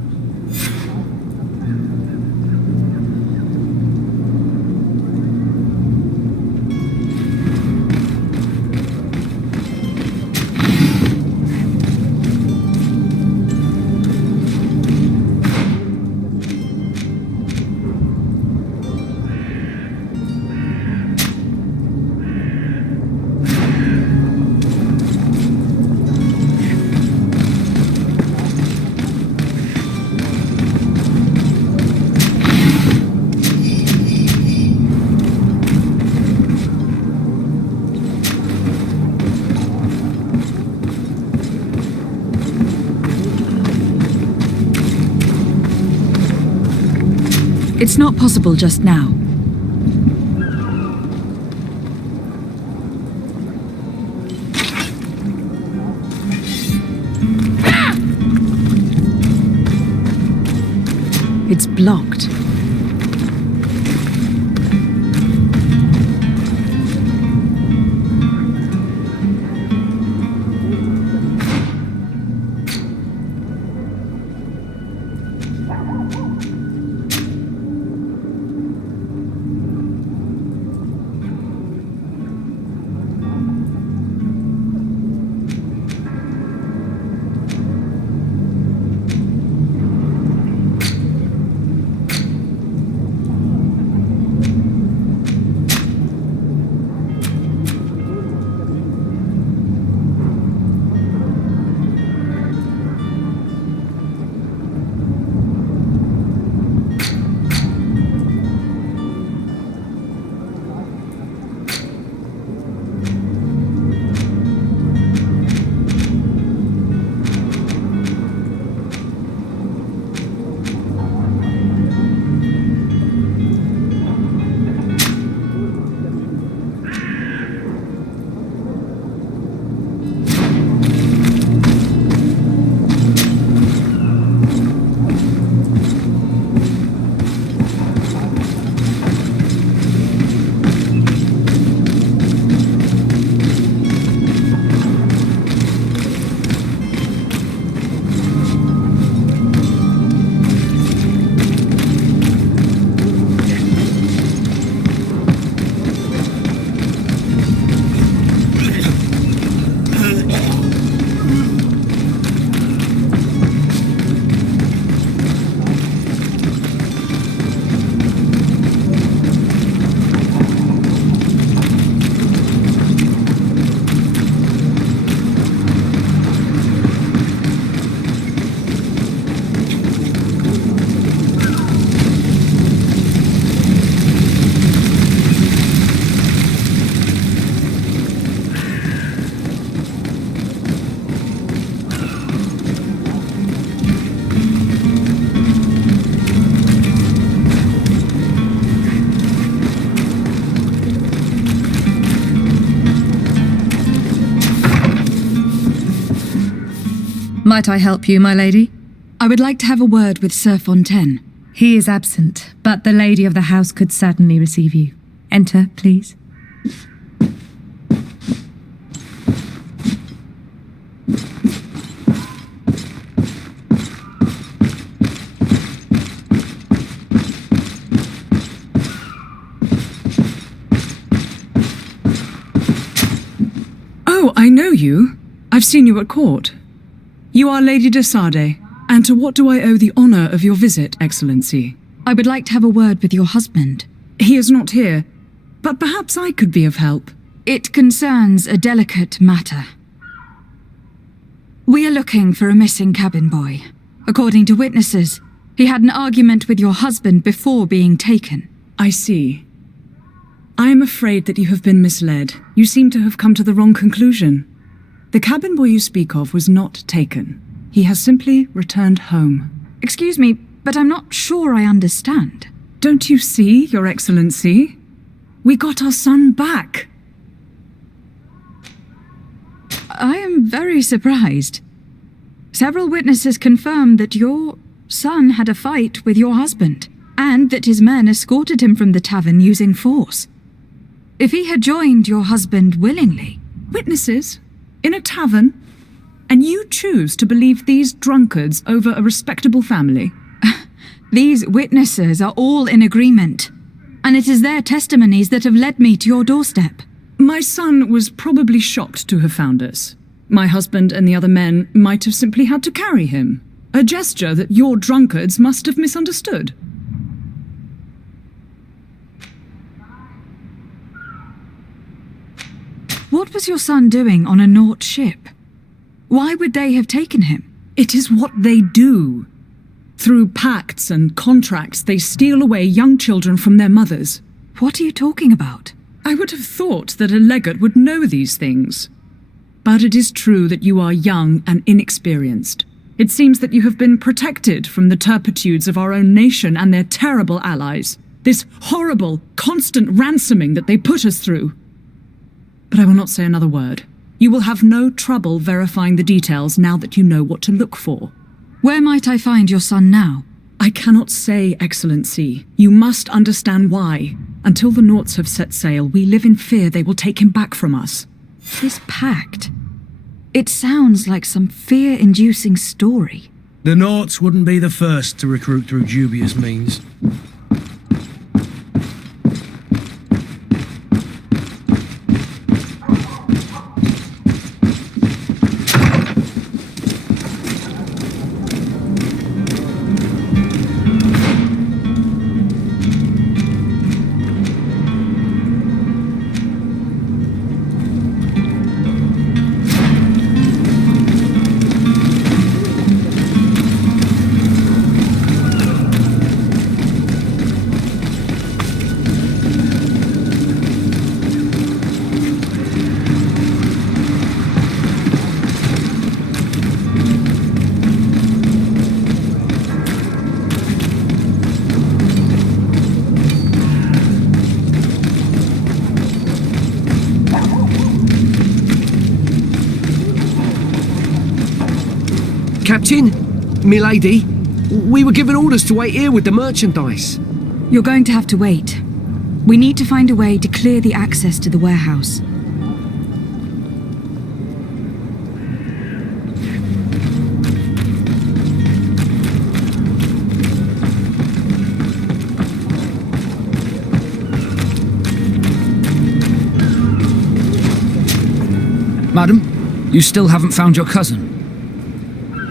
It's not possible just now. It's blocked. Might I help you, my lady? I would like to have a word with Sir Fontaine. He is absent, but the lady of the house could certainly receive you. Enter, please. Oh, I know you. I've seen you at court. You are Lady de Sade, and to what do I owe the honor of your visit, Excellency? I would like to have a word with your husband. He is not here, but perhaps I could be of help. It concerns a delicate matter. We are looking for a missing cabin boy. According to witnesses, he had an argument with your husband before being taken. I see. I am afraid that you have been misled. You seem to have come to the wrong conclusion. The cabin boy you speak of was not taken. He has simply returned home. Excuse me, but I'm not sure I understand. Don't you see, Your Excellency? We got our son back. I am very surprised. Several witnesses confirmed that your son had a fight with your husband, and that his men escorted him from the tavern using force. If he had joined your husband willingly... Witnesses? In a tavern? And you choose to believe these drunkards over a respectable family? These witnesses are all in agreement, and it is their testimonies that have led me to your doorstep. My son was probably shocked to have found us. My husband and the other men might have simply had to carry him. A gesture that your drunkards must have misunderstood. What was your son doing on a Naut ship? Why would they have taken him? It is what they do. Through pacts and contracts, they steal away young children from their mothers. What are you talking about? I would have thought that a legate would know these things. But it is true that you are young and inexperienced. It seems that you have been protected from the turpitudes of our own nation and their terrible allies. This horrible, constant ransoming that they put us through. But I will not say another word. You will have no trouble verifying the details now that you know what to look for. Where might I find your son now? I cannot say, Excellency. You must understand why. Until the Nauts have set sail, we live in fear they will take him back from us. This pact... It sounds like some fear-inducing story. The Nauts wouldn't be the first to recruit through dubious means. Captain, milady, we were given orders to wait here with the merchandise. You're going to have to wait. We need to find a way to clear the access to the warehouse. Madam, you still haven't found your cousin.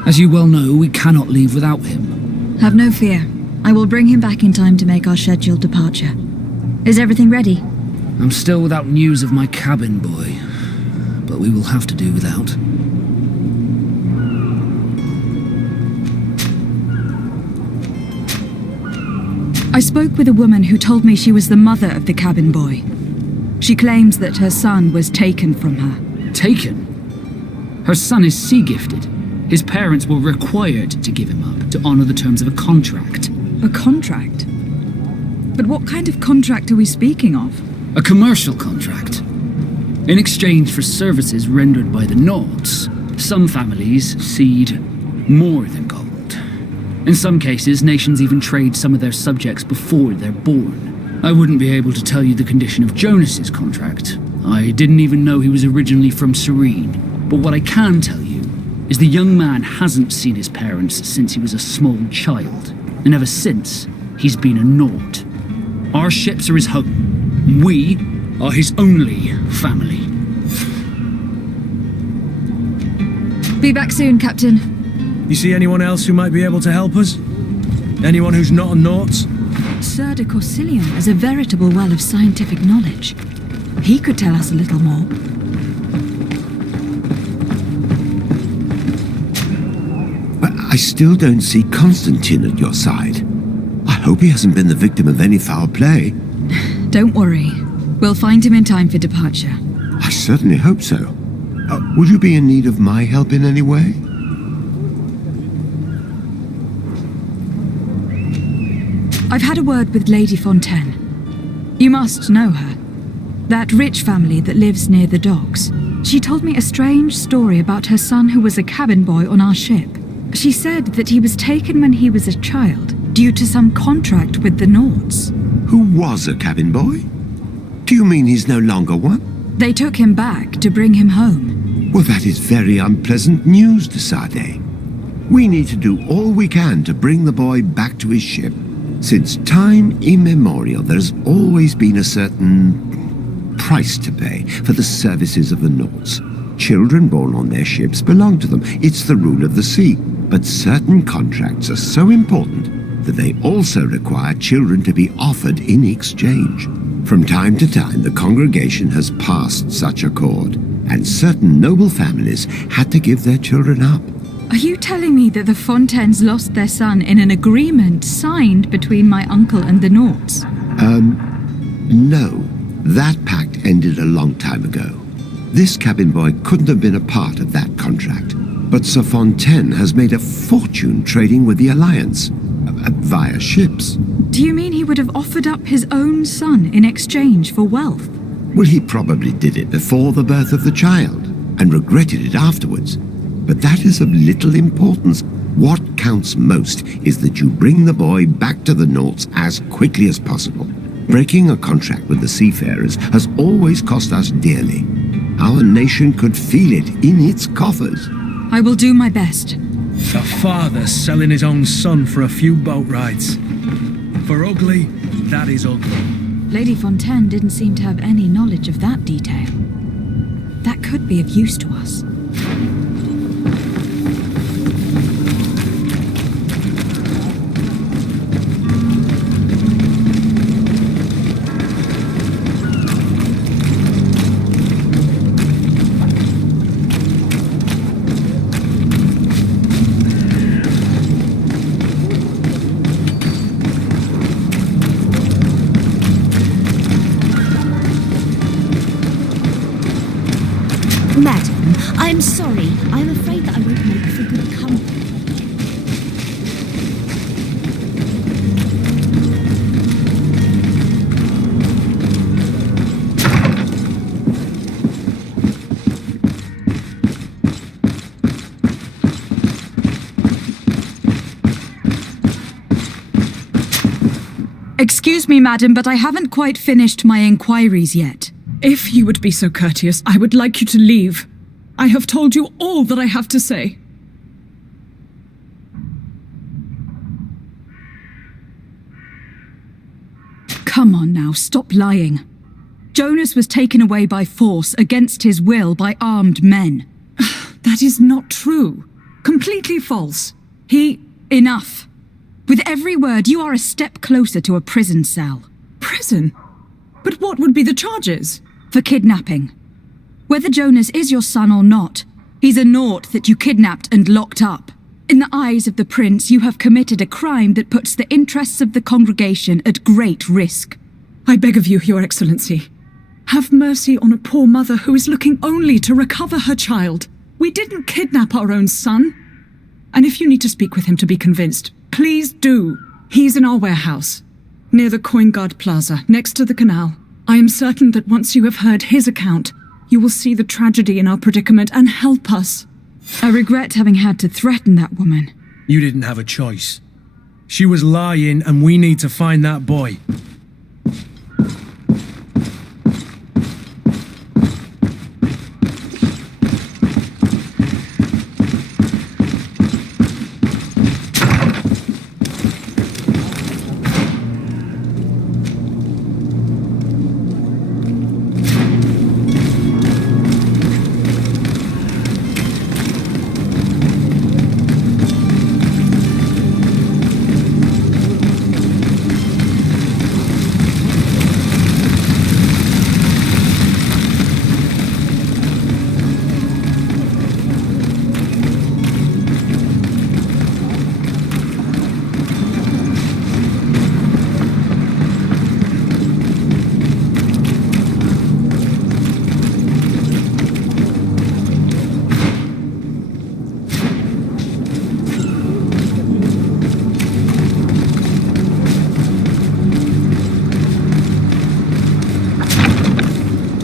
As you well know, we cannot leave without him. Have no fear. I will bring him back in time to make our scheduled departure. Is everything ready? I'm still without news of my cabin boy, but we will have to do without. I spoke with a woman who told me she was the mother of the cabin boy. She claims that her son was taken from her. Taken? Her son is sea-gifted. His parents were required to give him up to honor the terms of a contract. A contract? But what kind of contract are we speaking of? A commercial contract. In exchange for services rendered by the Nauts, Some families cede more than gold. In some cases, nations even trade some of their subjects before they're born. I wouldn't be able to tell you the condition of Jonas's contract. I didn't even know he was originally from Serene. But what I can tell you is the young man hasn't seen his parents since he was a small child. And ever since, he's been a naught. Our ships are his home. We are his only family. Be back soon, Captain. You see anyone else who might be able to help us? Anyone who's not a Naut? Sir de Corsilium is a veritable well of scientific knowledge. He could tell us a little more. But I still don't see Constantine at your side. I hope he hasn't been the victim of any foul play. Don't worry. We'll find him in time for departure. I certainly hope so. Would you be in need of my help in any way? I've had a word with Lady Fontaine. You must know her. That rich family that lives near the docks. She told me a strange story about her son who was a cabin boy on our ship. She said that he was taken when he was a child, due to some contract with the Nauts. Who was a cabin boy? Do you mean he's no longer one? They took him back to bring him home. Well, that is very unpleasant news, de Sade. We need to do all we can to bring the boy back to his ship. Since time immemorial, there's always been a certain price to pay for the services of the Nauts. Children born on their ships belong to them. It's the rule of the sea. But certain contracts are so important that they also require children to be offered in exchange. From time to time, the congregation has passed such accord, and certain noble families had to give their children up. Are you telling me that the Fontaines lost their son in an agreement signed between my uncle and the Nauts? No. That pact ended a long time ago. This cabin boy couldn't have been a part of that contract. But Sir Fontaine has made a fortune trading with the Alliance, via ships. Do you mean he would have offered up his own son in exchange for wealth? Well, he probably did it before the birth of the child, and regretted it afterwards. But that is of little importance. What counts most is that you bring the boy back to the Nauts as quickly as possible. Breaking a contract with the seafarers has always cost us dearly. Our nation could feel it in its coffers. I will do my best. A father selling his own son for a few boat rides. For ugly, that is ugly. Lady Fontaine didn't seem to have any knowledge of that detail. That could be of use to us. Madam, I'm sorry. I'm afraid that I won't make for good company. Excuse me, madam, but I haven't quite finished my inquiries yet. If you would be so courteous, I would like you to leave. I have told you all that I have to say. Come on now, stop lying. Jonas was taken away by force against his will by armed men. That is not true. Completely false. Enough. With every word, you are a step closer to a prison cell. Prison? But what would be the charges? For kidnapping. Whether Jonas is your son or not, he's a Naut that you kidnapped and locked up. In the eyes of the prince, you have committed a crime that puts the interests of the congregation at great risk. I beg of you, Your Excellency. Have mercy on a poor mother who is looking only to recover her child. We didn't kidnap our own son. And if you need to speak with him to be convinced, please do. He's in our warehouse, near the Coin Guard Plaza, next to the canal. I am certain that once you have heard his account, you will see the tragedy in our predicament and help us. I regret having had to threaten that woman. You didn't have a choice. She was lying, and we need to find that boy.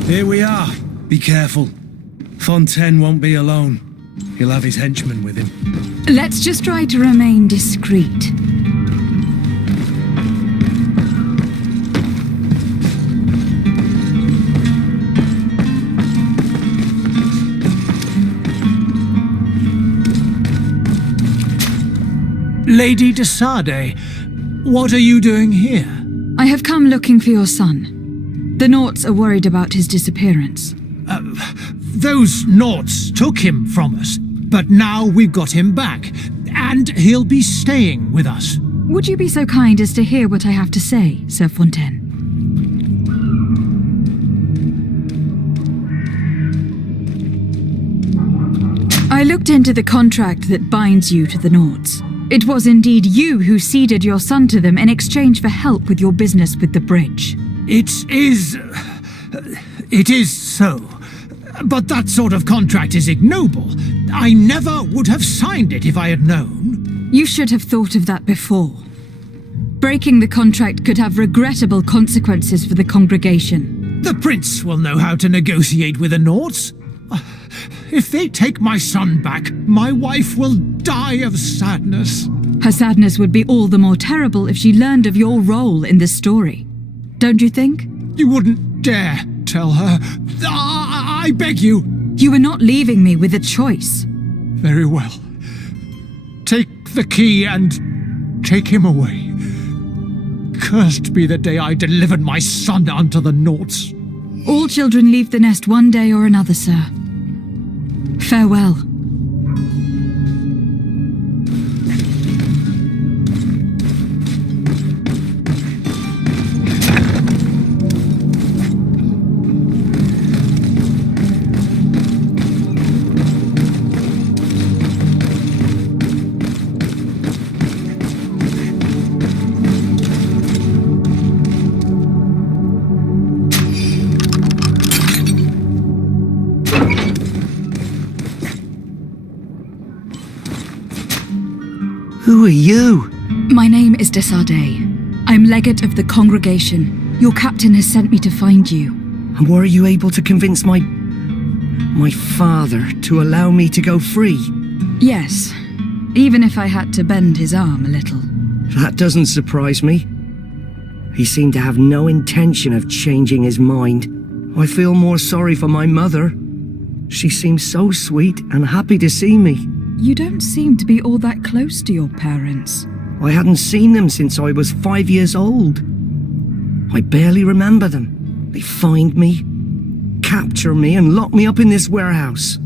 Here we are. Be careful. Fontaine won't be alone. He'll have his henchmen with him. Let's just try to remain discreet. Lady de Sade, what are you doing here? I have come looking for your son. The Naughts are worried about his disappearance. Those Naughts took him from us, but now we've got him back, and he'll be staying with us. Would you be so kind as to hear what I have to say, Sir Fontaine? I looked into the contract that binds you to the Naughts. It was indeed you who ceded your son to them in exchange for help with your business with the bridge. It is so. But that sort of contract is ignoble. I never would have signed it if I had known. You should have thought of that before. Breaking the contract could have regrettable consequences for the congregation. The prince will know how to negotiate with the Naughts. If they take my son back, my wife will die of sadness. Her sadness would be all the more terrible if she learned of your role in the story. Don't you think? You wouldn't dare tell her. I beg you. You were not leaving me with a choice. Very well. Take the key and take him away. Cursed be the day I delivered my son unto the Naughts. All children leave the nest one day or another, sir. Farewell. Who are you? My name is de Sade. I'm legate of the congregation. Your captain has sent me to find you. And were you able to convince my father to allow me to go free? Yes, even if I had to bend his arm a little. That doesn't surprise me. He seemed to have no intention of changing his mind. I feel more sorry for my mother. She seemed so sweet and happy to see me. You don't seem to be all that close to your parents. I hadn't seen them since I was 5 years old. I barely remember them. They find me, capture me, and lock me up in this warehouse.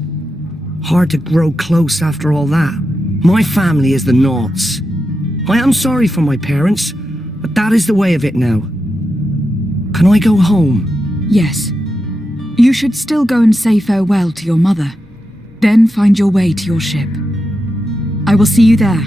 Hard to grow close after all that. My family is the Naughts. I am sorry for my parents, but that is the way of it now. Can I go home? Yes. You should still go and say farewell to your mother. Then find your way to your ship. I will see you there.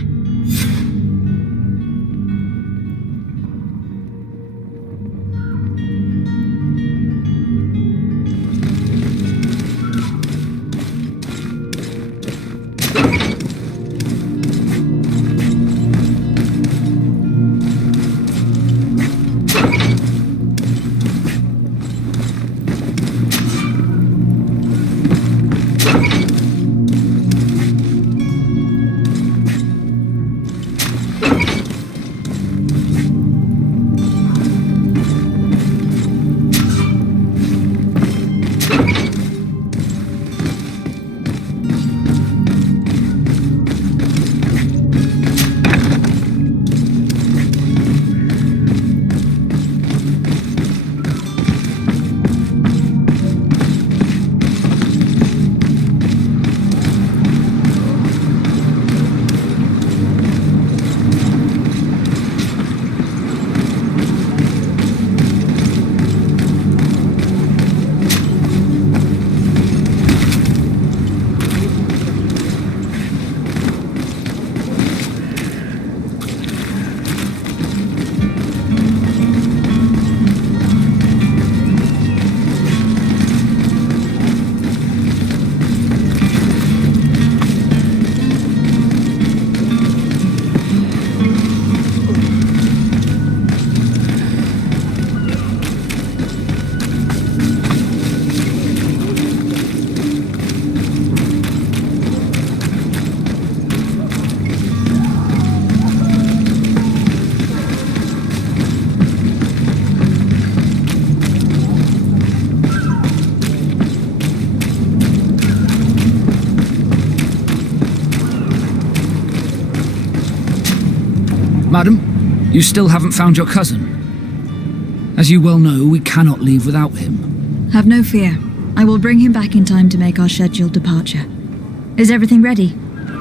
Madam, you still haven't found your cousin. As you well know, we cannot leave without him. Have no fear. I will bring him back in time to make our scheduled departure. Is everything ready?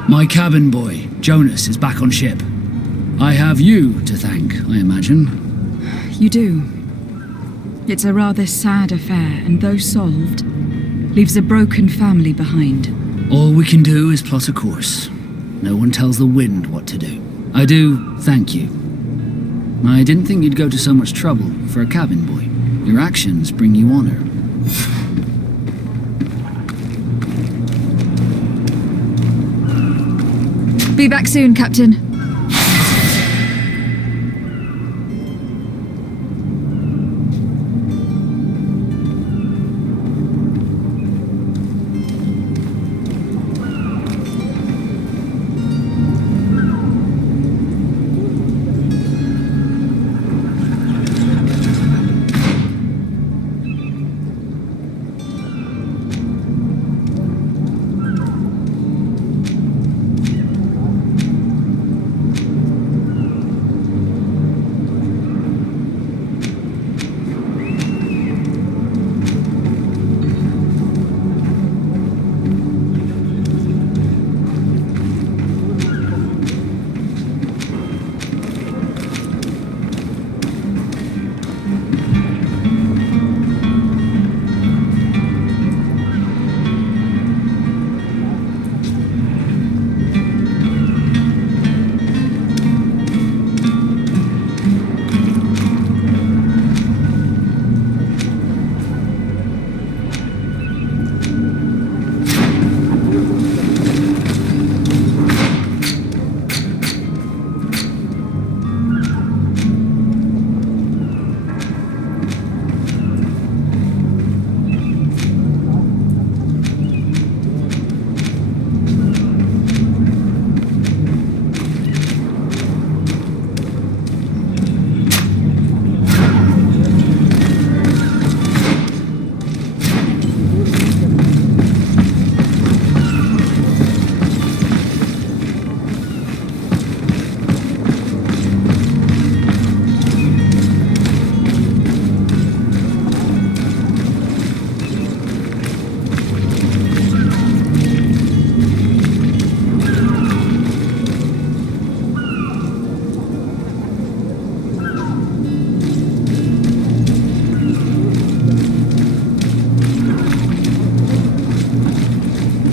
My cabin boy, Jonas, is back on ship. I have you to thank, I imagine. You do. It's a rather sad affair, and though solved, leaves a broken family behind. All we can do is plot a course. No one tells the wind what to do. I do thank you. I didn't think you'd go to so much trouble for a cabin boy. Your actions bring you honor. Be back soon, Captain.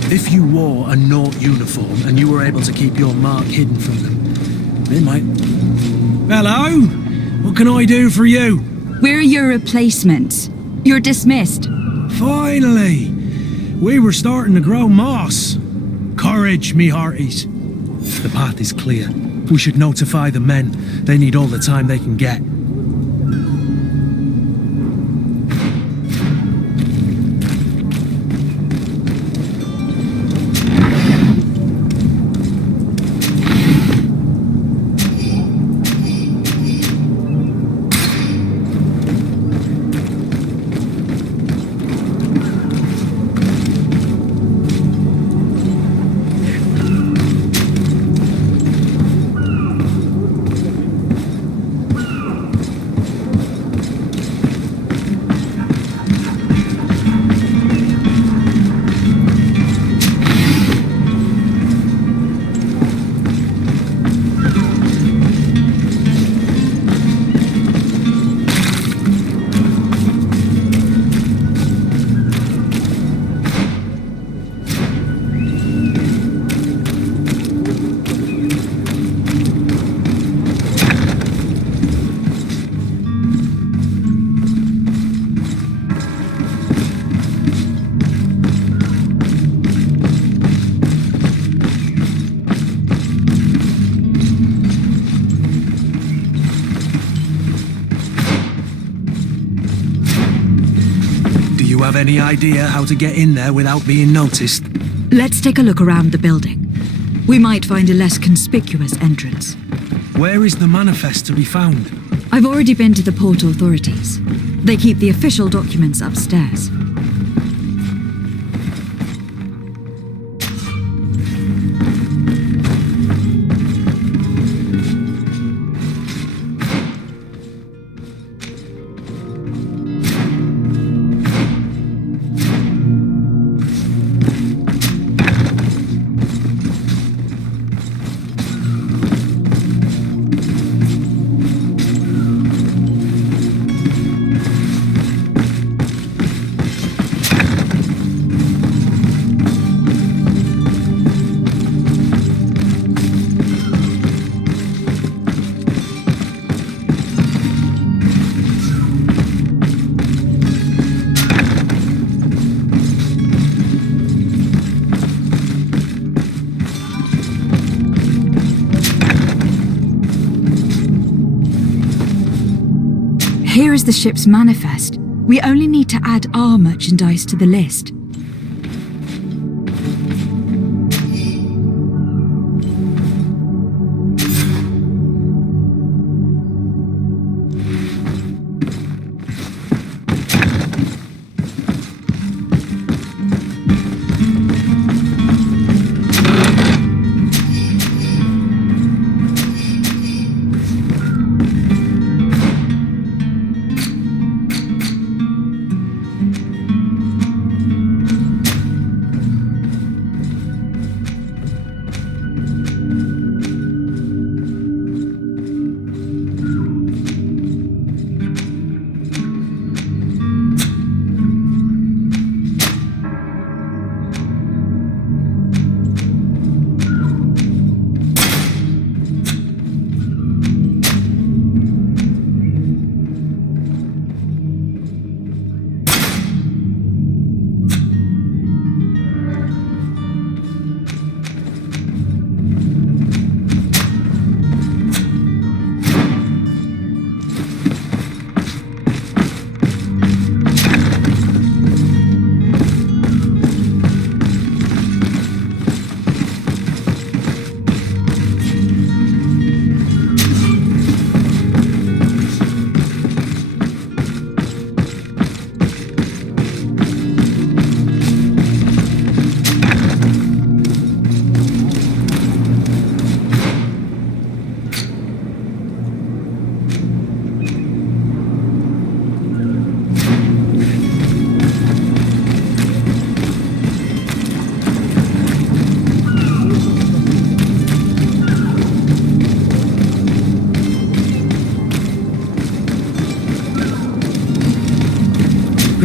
If you wore a Naught uniform and you were able to keep your mark hidden from them, they might... Hello? What can I do for you? We're your replacements. You're dismissed. Finally! We were starting to grow moss. Courage, me hearties. The path is clear. We should notify the men. They need all the time they can get. Have any idea how to get in there without being noticed? Let's take a look around the building. We might find a less conspicuous entrance. Where is the manifest to be found? I've already been to the port authorities. They keep the official documents upstairs. Here is the ship's manifest. We only need to add our merchandise to the list.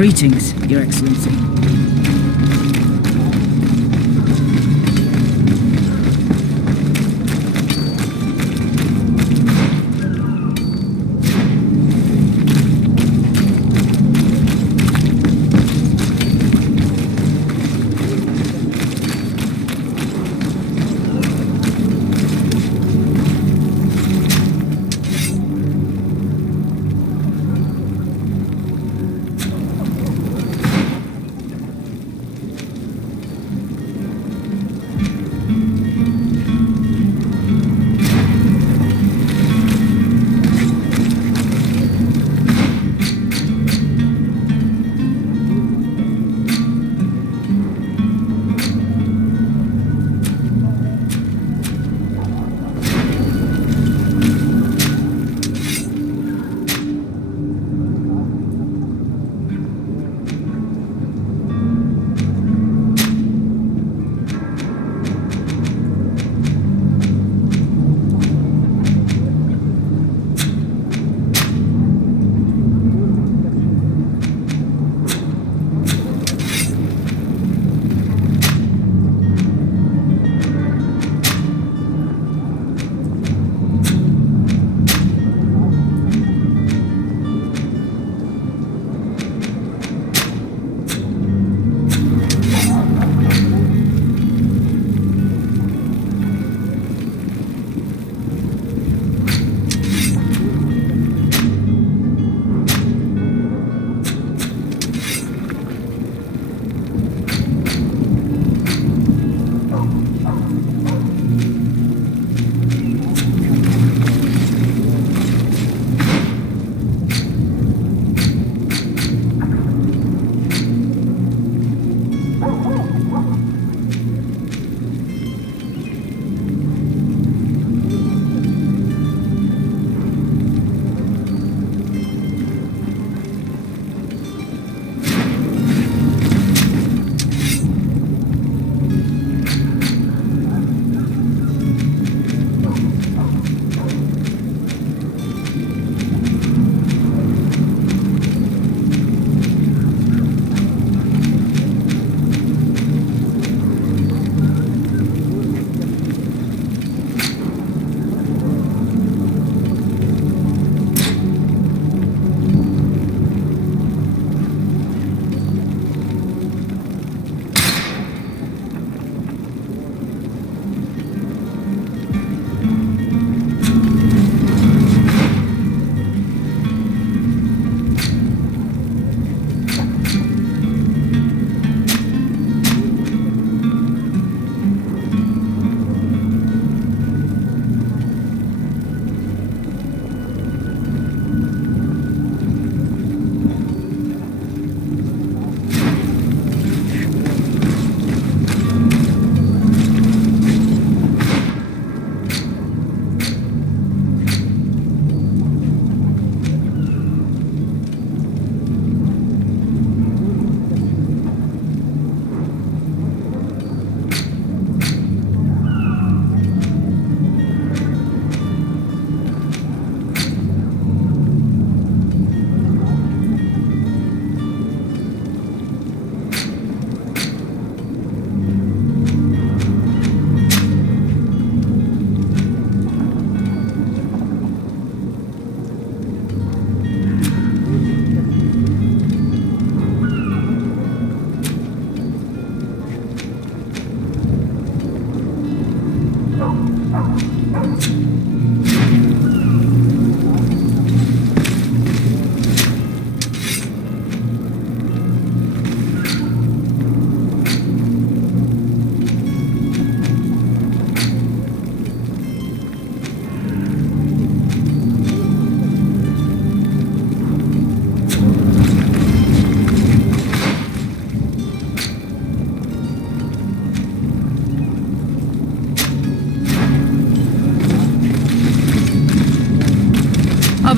Greetings, Your Excellency.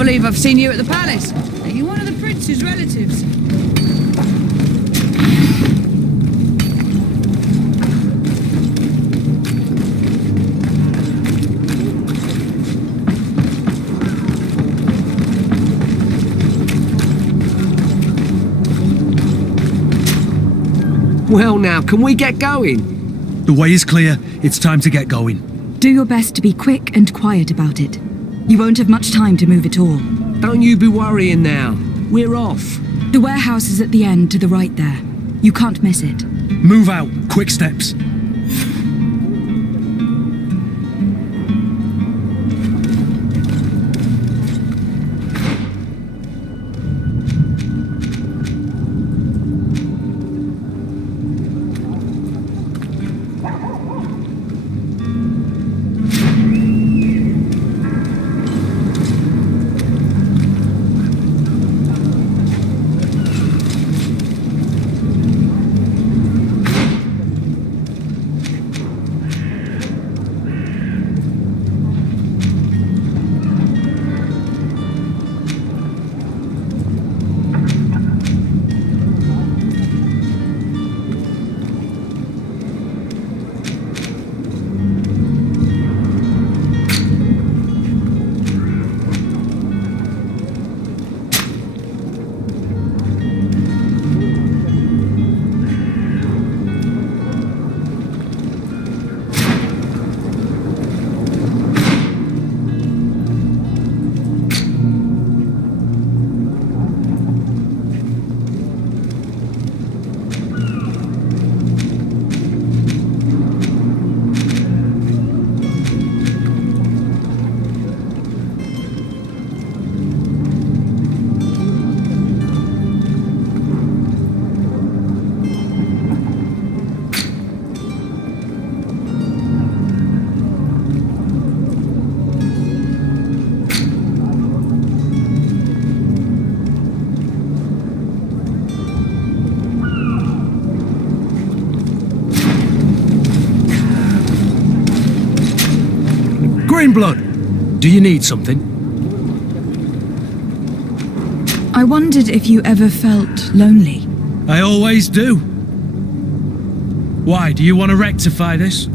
believe I've seen you at the palace. Are you one of the prince's relatives? Well now, can we get going? The way is clear. It's time to get going. Do your best to be quick and quiet about it. You won't have much time to move at all. Don't you be worrying now. We're off. The warehouse is at the end to the right there. You can't miss it. Move out. Quick steps. Greenblood, do you need something? I wondered if you ever felt lonely. I always do. Why, do you want to rectify this?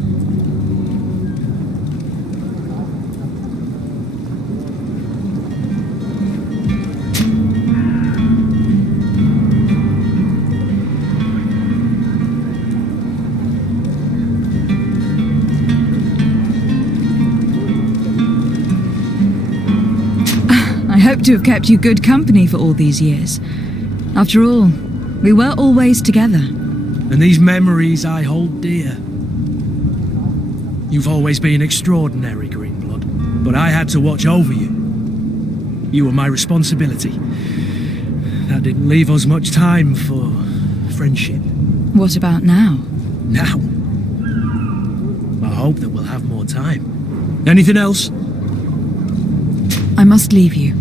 I hope to have kept you good company for all these years. After all, we were always together. And these memories I hold dear. You've always been extraordinary, Greenblood, but I had to watch over you. You were my responsibility. That didn't leave us much time for friendship. What about now? Now? I hope that we'll have more time. Anything else? I must leave you.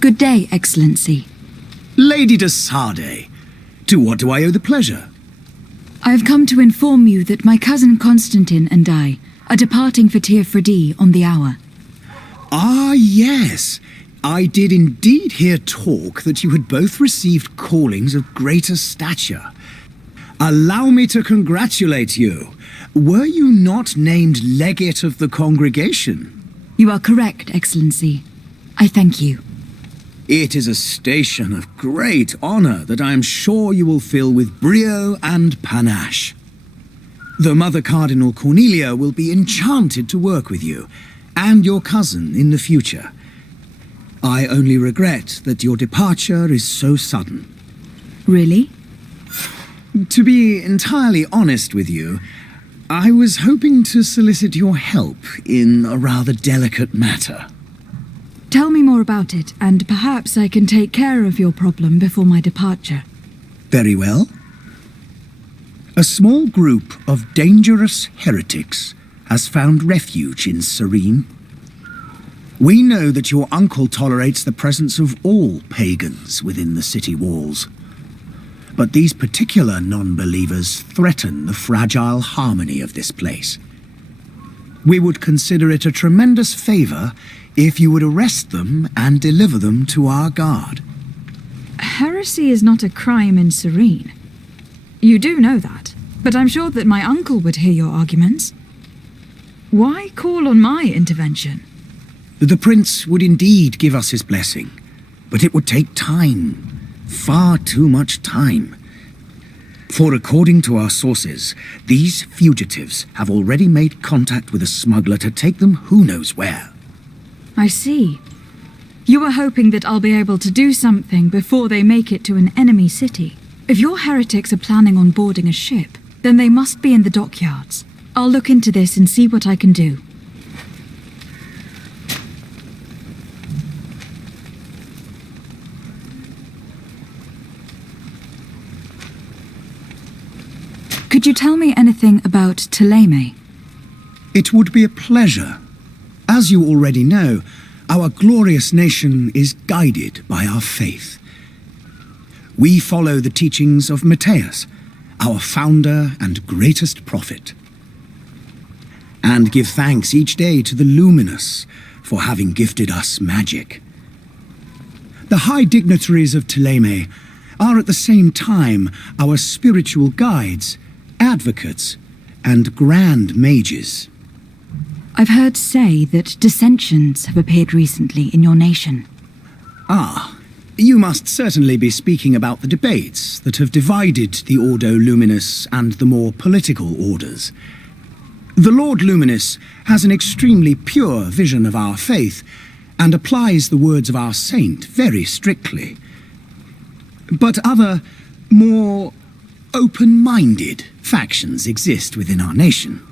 Good day, Excellency. Lady de Sardet, to what do I owe the pleasure? I have come to inform you that my cousin Constantine and I are departing for Tir-Fredi on the hour. Ah, yes. I did indeed hear talk that you had both received callings of greater stature. Allow me to congratulate you. Were you not named legate of the congregation? You are correct, Excellency. I thank you. It is a station of great honor that I am sure you will fill with brio and panache. The Mother Cardinal Cornelia will be enchanted to work with you, and your cousin in the future. I only regret that your departure is so sudden. Really? To be entirely honest with you, I was hoping to solicit your help in a rather delicate matter. Tell me more about it, and perhaps I can take care of your problem before my departure. Very well. A small group of dangerous heretics has found refuge in Serene. We know that your uncle tolerates the presence of all pagans within the city walls. But these particular non-believers threaten the fragile harmony of this place. We would consider it a tremendous favor if you would arrest them and deliver them to our guard. Heresy is not a crime in Serene. You do know that, but I'm sure that my uncle would hear your arguments. Why call on my intervention? The prince would indeed give us his blessing, but it would take time. Far too much time. For according to our sources, these fugitives have already made contact with a smuggler to take them who knows where. I see. You were hoping that I'll be able to do something before they make it to an enemy city. If your heretics are planning on boarding a ship, then they must be in the dockyards. I'll look into this and see what I can do. Could you tell me anything about Ptolemy? It would be a pleasure. As you already know, our glorious nation is guided by our faith. We follow the teachings of Matthias, our founder and greatest prophet, and give thanks each day to the Luminous for having gifted us magic. The high dignitaries of Ptolemy are at the same time our spiritual guides, advocates, and grand mages. I've heard say that dissensions have appeared recently in your nation. Ah, you must certainly be speaking about the debates that have divided the Ordo Luminis and the more political orders. The Lord Luminous has an extremely pure vision of our faith and applies the words of our saint very strictly. But other, more open-minded factions exist within our nation.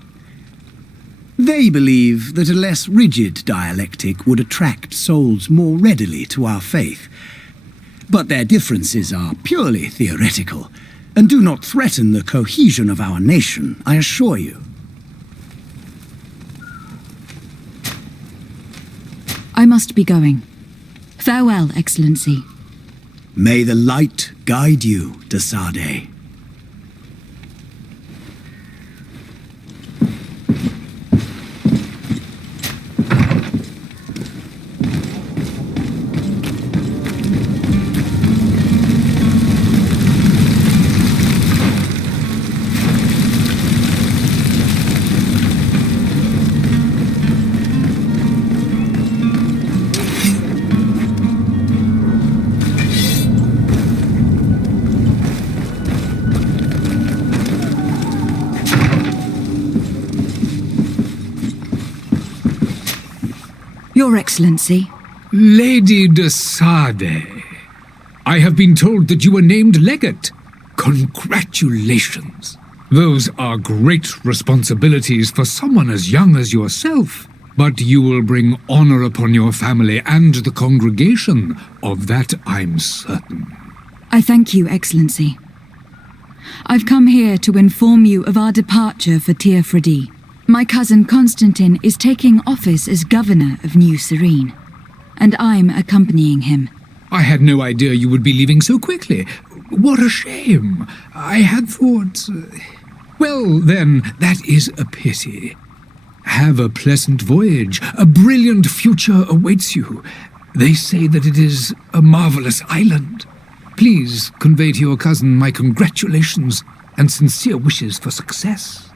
They believe that a less rigid dialectic would attract souls more readily to our faith. But their differences are purely theoretical and do not threaten the cohesion of our nation, I assure you. I must be going. Farewell, Excellency. May the light guide you, de Sade. Your Excellency. Lady de Sade, I have been told that you were named legate. Congratulations. Those are great responsibilities for someone as young as yourself. But you will bring honor upon your family and the congregation. Of that I'm certain. I thank you, Excellency. I've come here to inform you of our departure for Teofredi. My cousin Constantine is taking office as governor of New Serene, and I'm accompanying him. I had no idea you would be leaving so quickly. What a shame. I had thought... Well, then, that is a pity. Have a pleasant voyage. A brilliant future awaits you. They say that it is a marvelous island. Please convey to your cousin my congratulations and sincere wishes for success.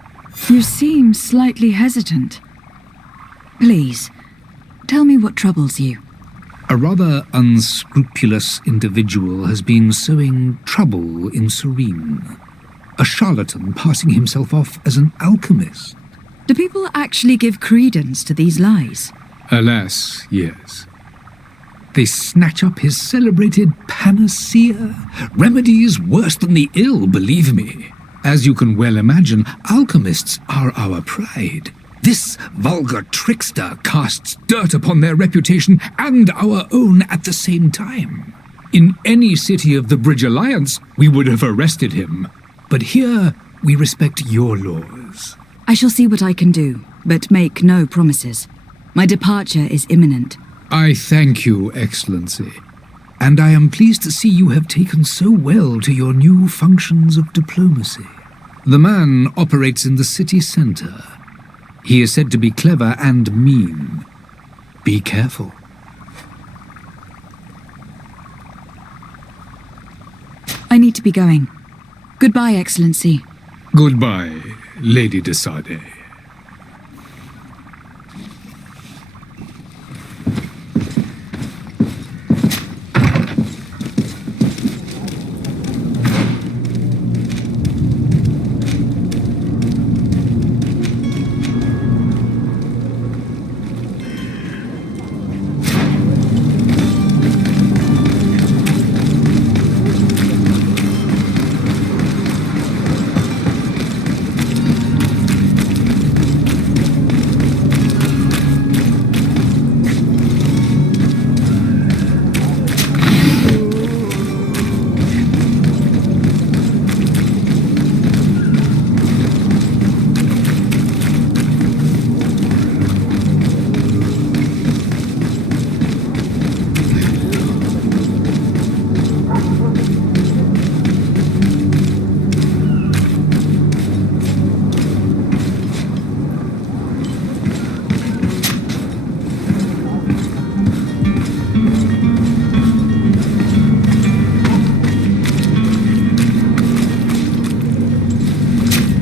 You seem slightly hesitant. Please, tell me what troubles you. A rather unscrupulous individual has been sowing trouble in Serene. A charlatan passing himself off as an alchemist. Do people actually give credence to these lies? Alas, yes. They snatch up his celebrated panacea, remedies worse than the ill, believe me. As you can well imagine, alchemists are our pride. This vulgar trickster casts dirt upon their reputation and our own at the same time. In any city of the Bridge Alliance, we would have arrested him. But here, we respect your laws. I shall see what I can do, but make no promises. My departure is imminent. I thank you, Excellency. And I am pleased to see you have taken so well to your new functions of diplomacy. The man operates in the city center. He is said to be clever and mean. Be careful. I need to be going. Goodbye, Excellency. Goodbye, Lady de Sade.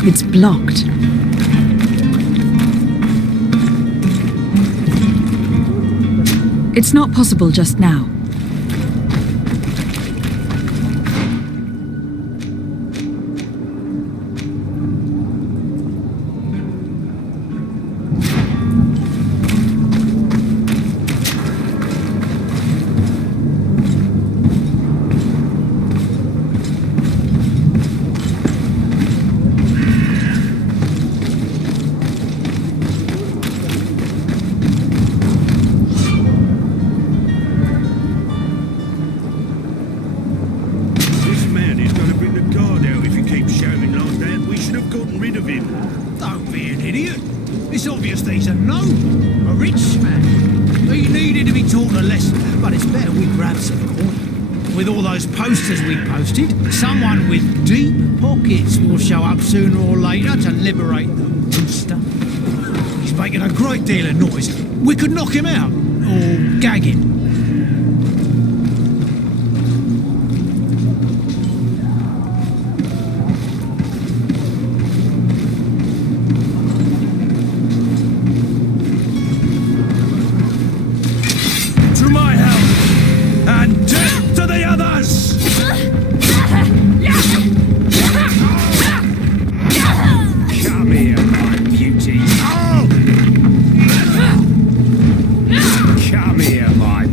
It's blocked. It's not possible just now. Someone with deep pockets will show up sooner or later to liberate the rooster. He's making a great deal of noise. We could knock him out, or gag him. To my help, and death to the others! Come here, my beauty. Come here, my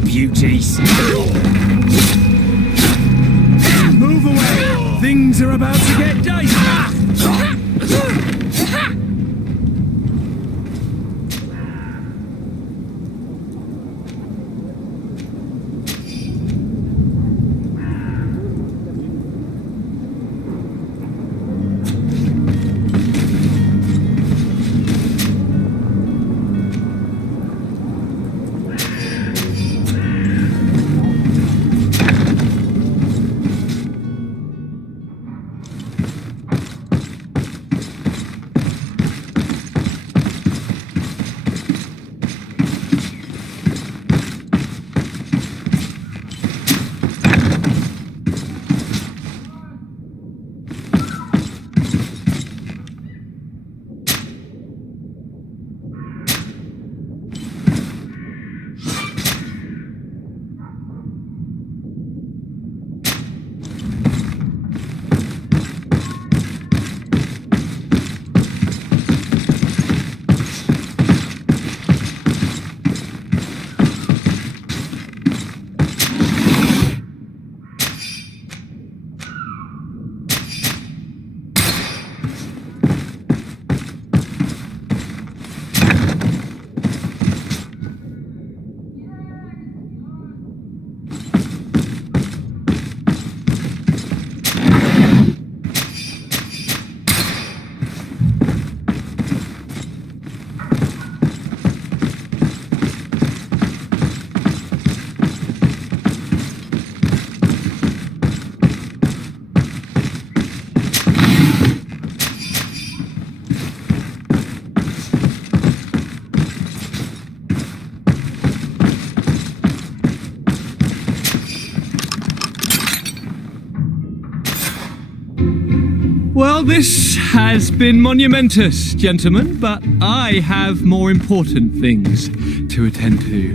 this has been monumentous, gentlemen, but I have more important things to attend to.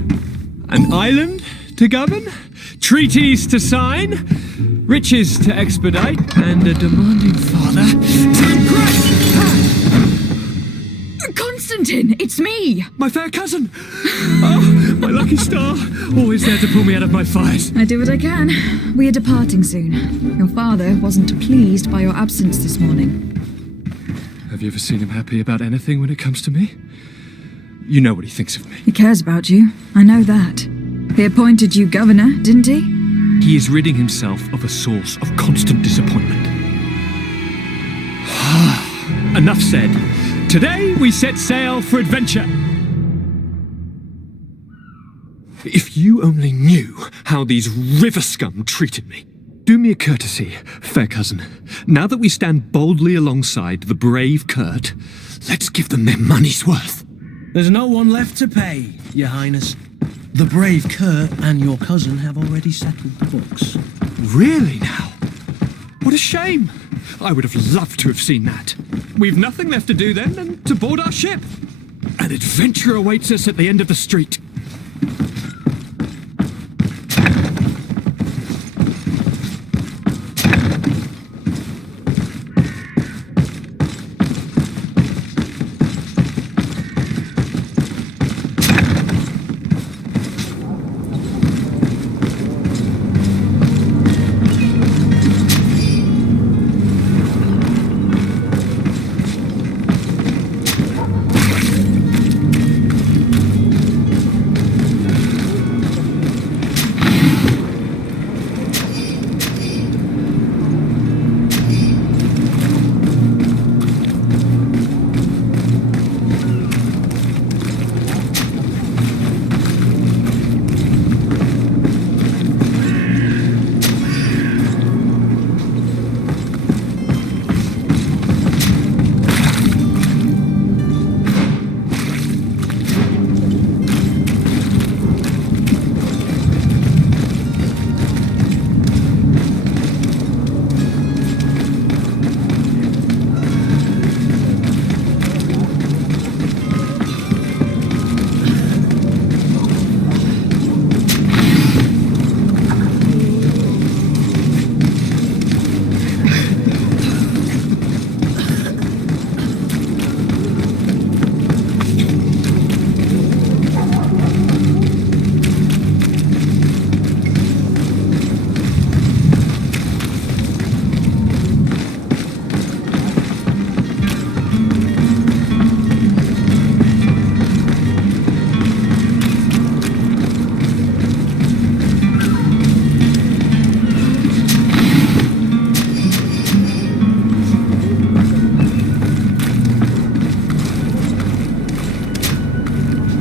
An island to govern, treaties to sign, riches to expedite, and a demanding father to impress. Constantine, it's me! My fair cousin! Oh, my lucky star, always there to pull me out of my fires. I do what I can. We are departing soon. Your father wasn't pleased by your absence this morning. Have you ever seen him happy about anything when it comes to me? You know what he thinks of me. He cares about you. I know that. He appointed you governor, didn't he? He is ridding himself of a source of constant disappointment. Enough said. Today we set sail for adventure. If you only knew how these river scum treated me. Do me a courtesy, fair cousin. Now that we stand boldly alongside the brave Kurt, let's give them their money's worth. There's no one left to pay, Your Highness. The brave Kurt and your cousin have already settled the books. Really now? What a shame. I would have loved to have seen that. We've nothing left to do then than to board our ship. An adventure awaits us at the end of the street.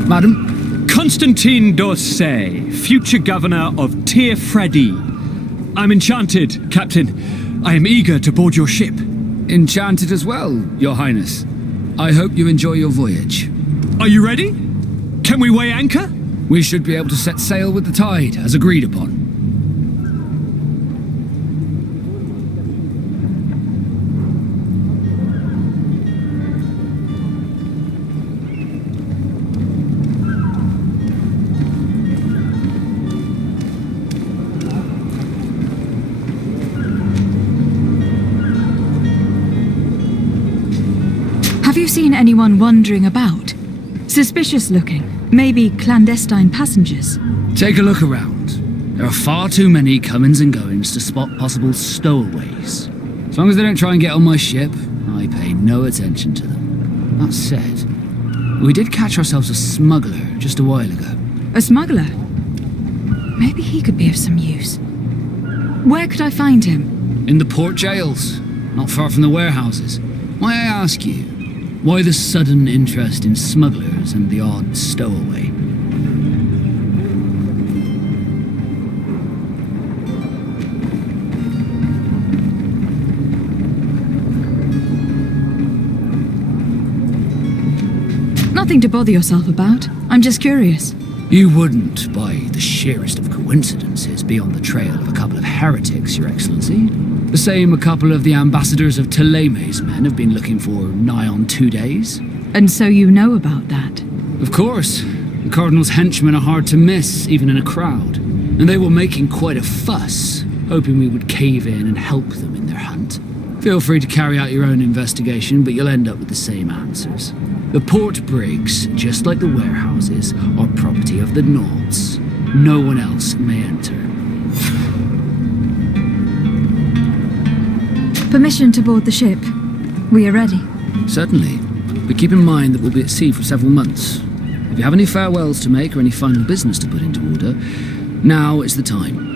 Madam? Constantine d'Orsay, future governor of Tir Fredi. I'm enchanted, Captain. I am eager to board your ship. Enchanted as well, Your Highness. I hope you enjoy your voyage. Are you ready? Can we weigh anchor? We should be able to set sail with the tide, as agreed upon. Have you seen anyone wandering about? Suspicious looking. Maybe clandestine passengers. Take a look around. There are far too many comings and goings to spot possible stowaways. As long as they don't try and get on my ship, I pay no attention to them. That said, we did catch ourselves a smuggler just a while ago. A smuggler? Maybe he could be of some use. Where could I find him? In the port jails, not far from the warehouses. May I ask you, why the sudden interest in smugglers and the odd stowaway? Nothing to bother yourself about. I'm just curious. You wouldn't, by the sheerest of coincidences, be on the trail of a couple of heretics, Your Excellency. The same a couple of the ambassadors of Ptolemy's men have been looking for nigh on 2 days. And so you know about that? Of course. The Cardinal's henchmen are hard to miss, even in a crowd. And they were making quite a fuss, hoping we would cave in and help them in their hunt. Feel free to carry out your own investigation, but you'll end up with the same answers. The port brigs, just like the warehouses, are property of the Nauts. No one else may enter. Permission to board the ship. We are ready. Certainly. But keep in mind that we'll be at sea for several months. If you have any farewells to make or any final business to put into order, now is the time.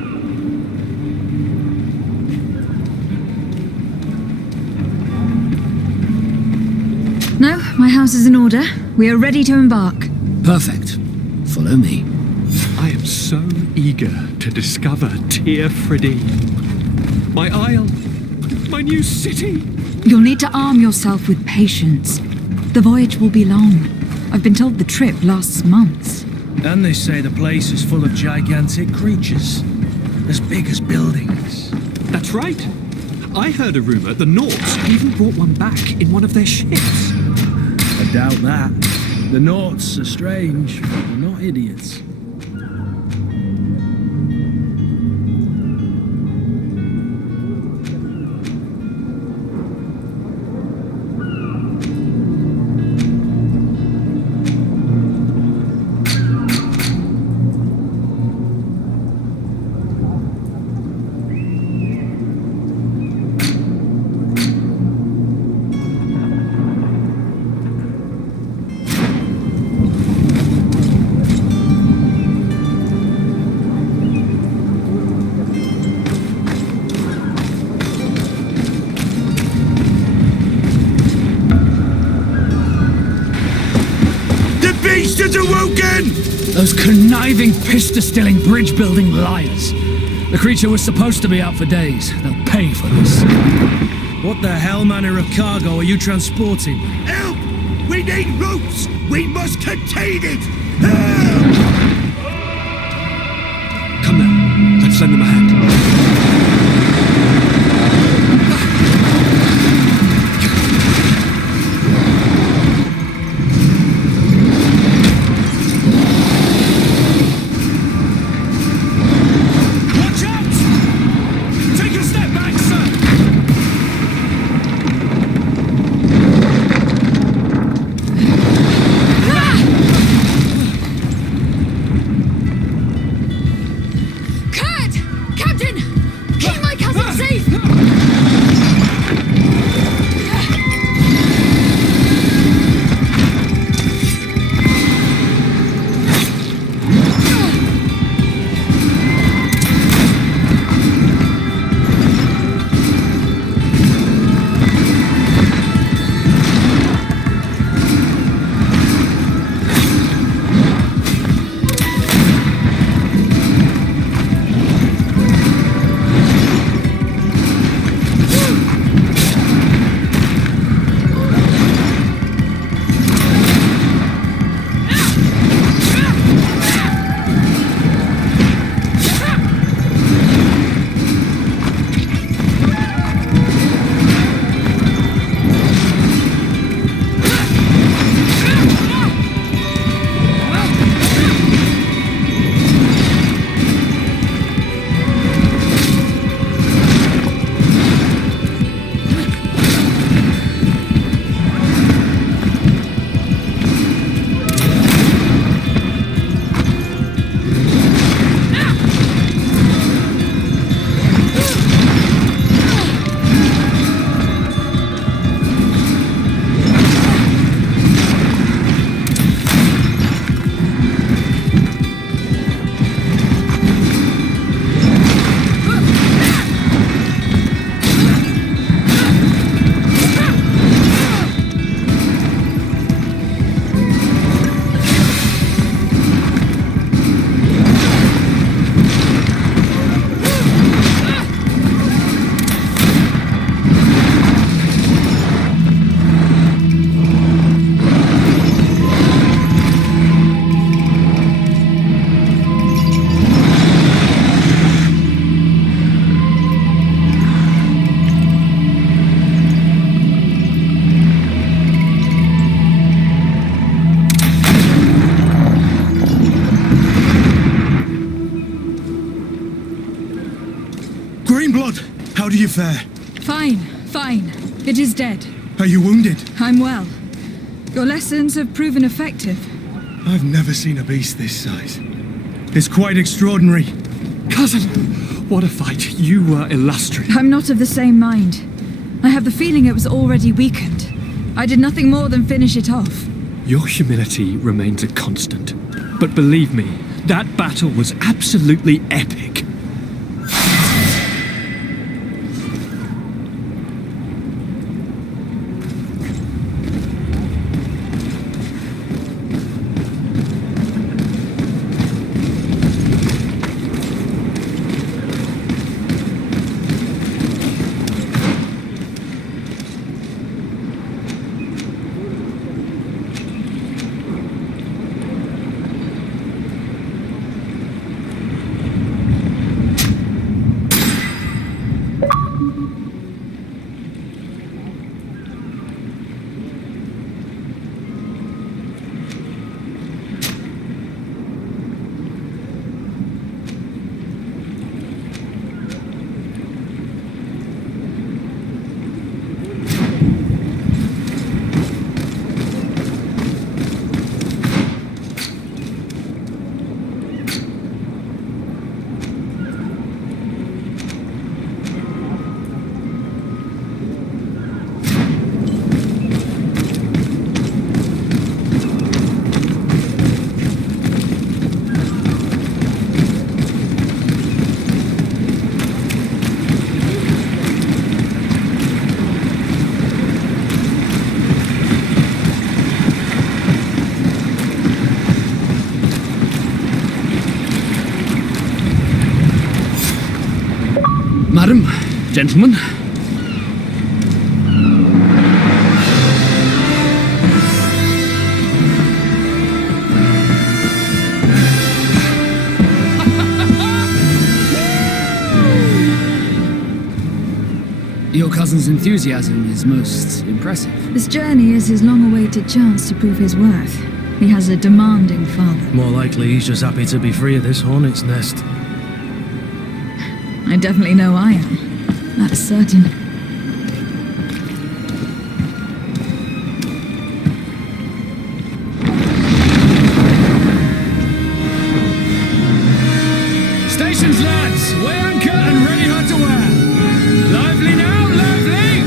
No, my house is in order. We are ready to embark. Perfect. Follow me. I am so eager to discover Tir Fridee. My isle, my new city. You'll need to arm yourself with patience. The voyage will be long. I've been told the trip lasts months. And they say the place is full of gigantic creatures, as big as buildings. That's right. I heard a rumor the Nauts even brought one back in one of their ships. I doubt that. The Nauts are strange, but they're not idiots. Those conniving, piss-distilling, bridge-building liars. The creature was supposed to be out for days. They'll pay for this. What the hell manner of cargo are you transporting? Help! We need ropes! We must contain it! Help! Come now, let's lend them a hand. Captain! you fare? Fine, fine. It is dead. Are you wounded? I'm well. Your lessons have proven effective. I've never seen a beast this size. It's quite extraordinary. Cousin, what a fight. You were illustrious. I'm not of the same mind. I have the feeling it was already weakened. I did nothing more than finish it off. Your humility remains a constant. But believe me, that battle was absolutely epic. Madam, gentlemen. Your cousin's enthusiasm is most impressive. This journey is his long-awaited chance to prove his worth. He has a demanding father. More likely he's just happy to be free of this hornet's nest. I definitely know I am. That's certain. Stations, lads! Weigh anchor and ready hard to wear. Lively now, lively!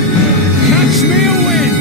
Catch me a wind!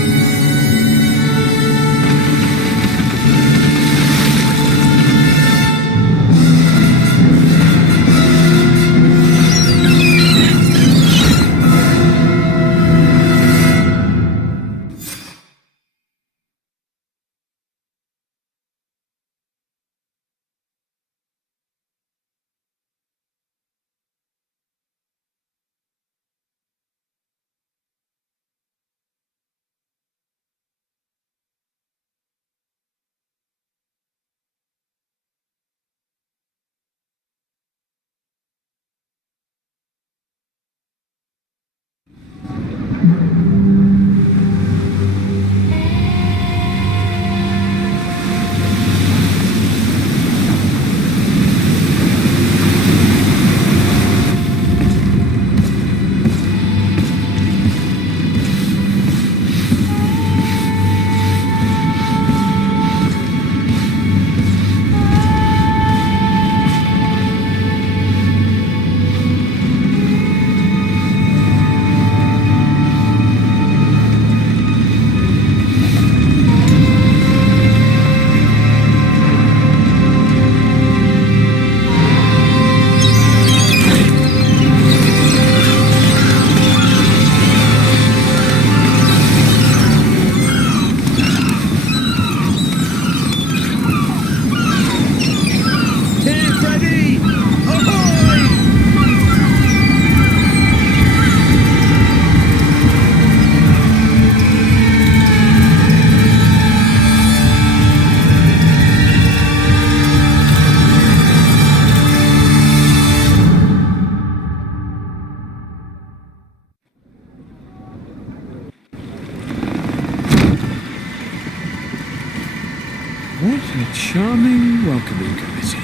What a charming welcoming committee.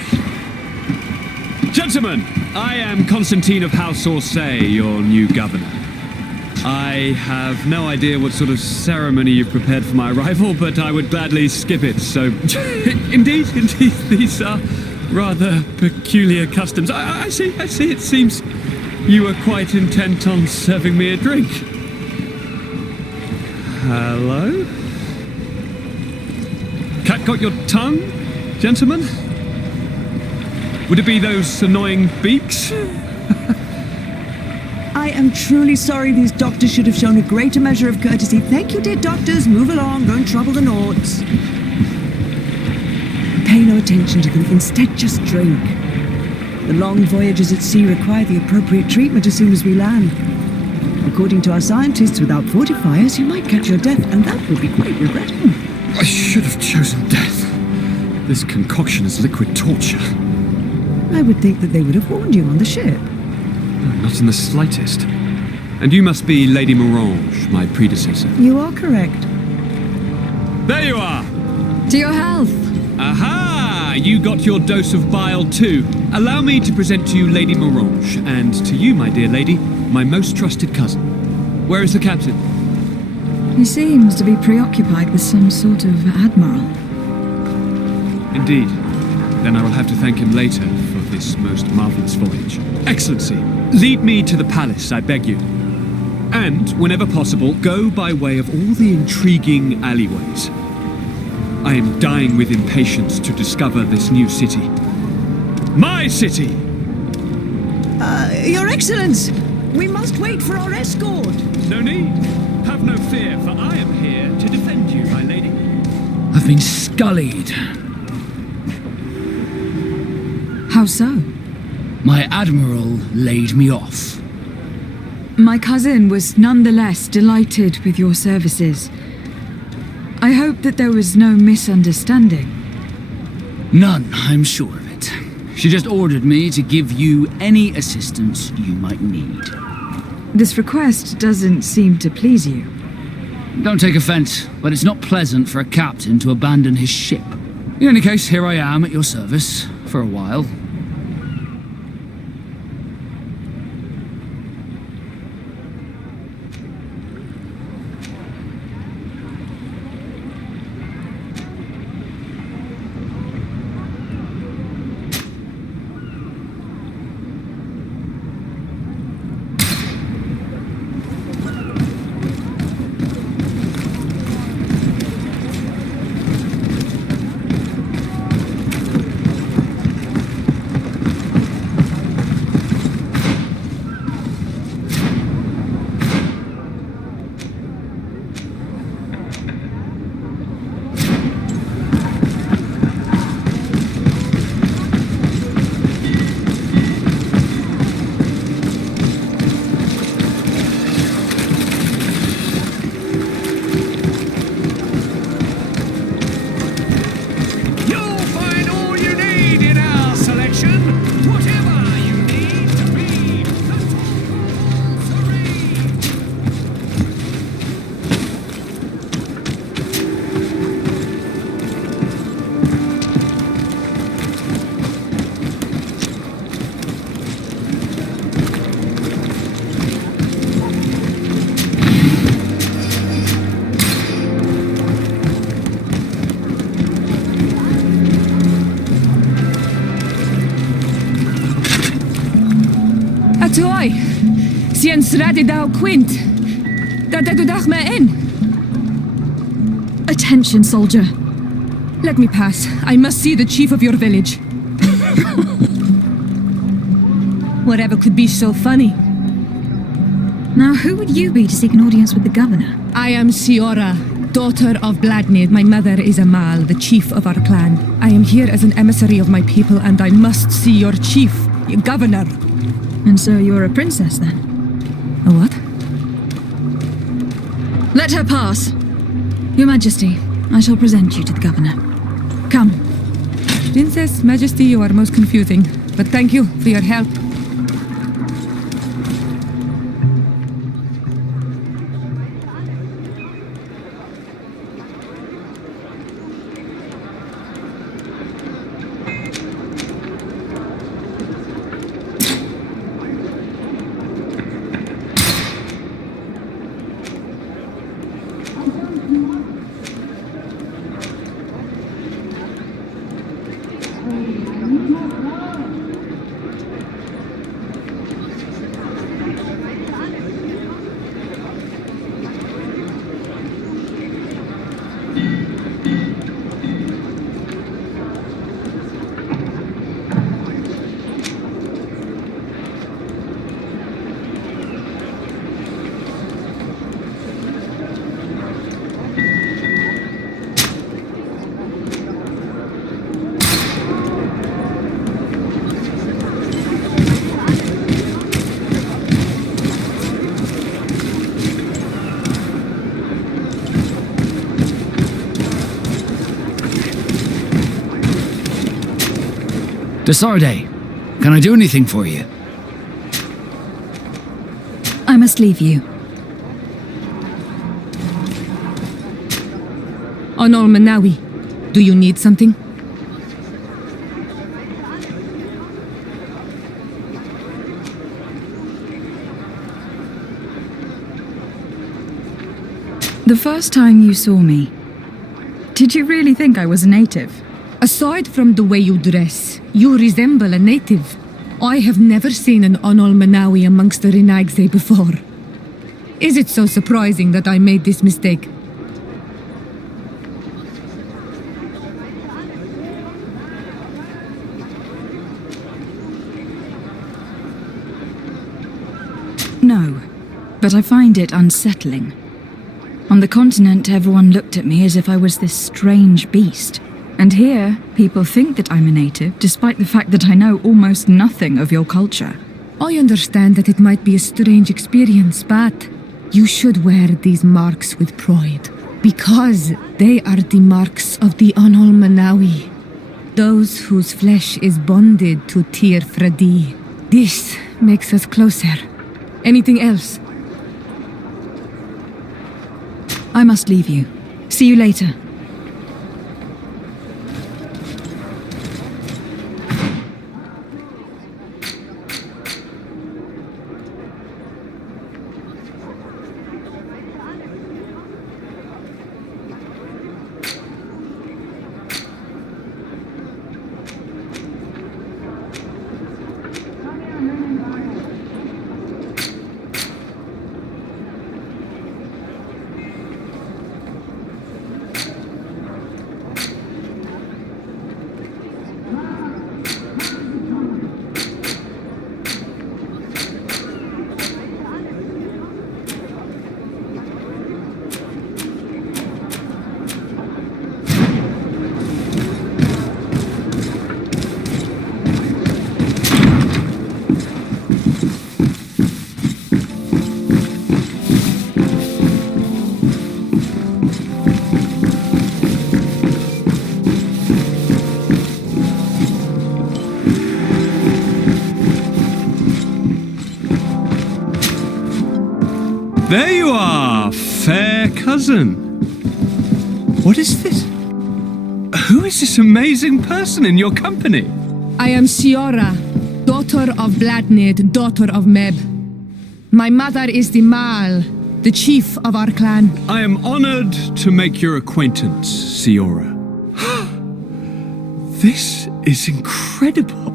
Gentlemen, I am Constantine of House Orsay, your new governor. I have no idea what sort of ceremony you've prepared for my arrival, but I would gladly skip it. So, indeed, these are rather peculiar customs. I see. It seems you are quite intent on serving me a drink. Hello? Cat got your tongue, gentlemen? Would it be those annoying beaks? I am truly sorry. These doctors should have shown a greater measure of courtesy. Thank you, dear doctors. Move along. Don't trouble the Nords. Pay no attention to them. Instead, just drink. The long voyages at sea require the appropriate treatment as soon as we land. According to our scientists, without fortifiers, you might catch your death, and that would be quite regrettable. I should have chosen death. This concoction is liquid torture. I would think that they would have warned you on the ship. Not in the slightest. And you must be Lady Morange, my predecessor. You are correct. There you are! To your health. Aha! You got your dose of bile too. Allow me to present to you Lady Morange, and to you, my dear lady, my most trusted cousin. Where is the captain? He seems to be preoccupied with some sort of admiral. Indeed. Then I will have to thank him later for this most marvellous voyage. Excellency, lead me to the palace, I beg you. And, whenever possible, go by way of all the intriguing alleyways. I am dying with impatience to discover this new city. My city! Your Excellence! We must wait for our escort! No need. Have no fear, for I am here to defend you, my lady. I've been scullied. How so? My admiral laid me off. My cousin was nonetheless delighted with your services. I hope that there was no misunderstanding. None, I'm sure of it. She just ordered me to give you any assistance you might need. This request doesn't seem to please you. Don't take offense, but it's not pleasant for a captain to abandon his ship. In any case, here I am at your service for a while. Toi, sien sradi dau quint. Da degudach me in. Attention, soldier. Let me pass. I must see the chief of your village. Whatever could be so funny. Now, who would you be to seek an audience with the governor? I am Siora, daughter of Bladnid. My mother is Amal, the chief of our clan. I am here as an emissary of my people, and I must see your chief, your governor. And so you're a princess, then? A what? Let her pass. Your Majesty, I shall present you to the governor. Come. Princess, Majesty, you are most confusing. But thank you for your help. Desarde, can I do anything for you? I must leave you. Onol Manawi, do you need something? The first time you saw me, did you really think I was a native? Aside from the way you dress, you resemble a native. I have never seen an Onol Manawi amongst the Rinagze before. Is it so surprising that I made this mistake? No, but I find it unsettling. On the continent, everyone looked at me as if I was this strange beast. And here, people think that I'm a native, despite the fact that I know almost nothing of your culture. I understand that it might be a strange experience, but you should wear these marks with pride. Because they are the marks of the Onol Manawi. Those whose flesh is bonded to Tir Fradi. This makes us closer. Anything else? I must leave you. See you later. There you are, fair cousin. What is this? Who is this amazing person in your company? I am Siora, daughter of Vladnid, daughter of Meb. My mother is the Mal, the chief of our clan. I am honored to make your acquaintance, Siora. This is incredible.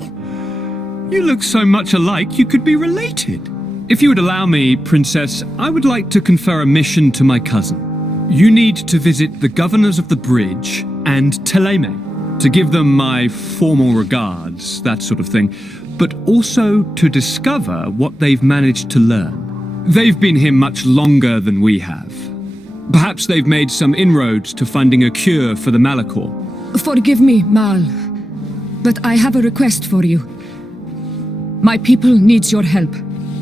You look so much alike you could be related. If you would allow me, Princess, I would like to confer a mission to my cousin. You need to visit the governors of the bridge and Teleme to give them my formal regards, that sort of thing, but also to discover what they've managed to learn. They've been here much longer than we have. Perhaps they've made some inroads to finding a cure for the Malachor. Forgive me, Mal, but I have a request for you. My people needs your help.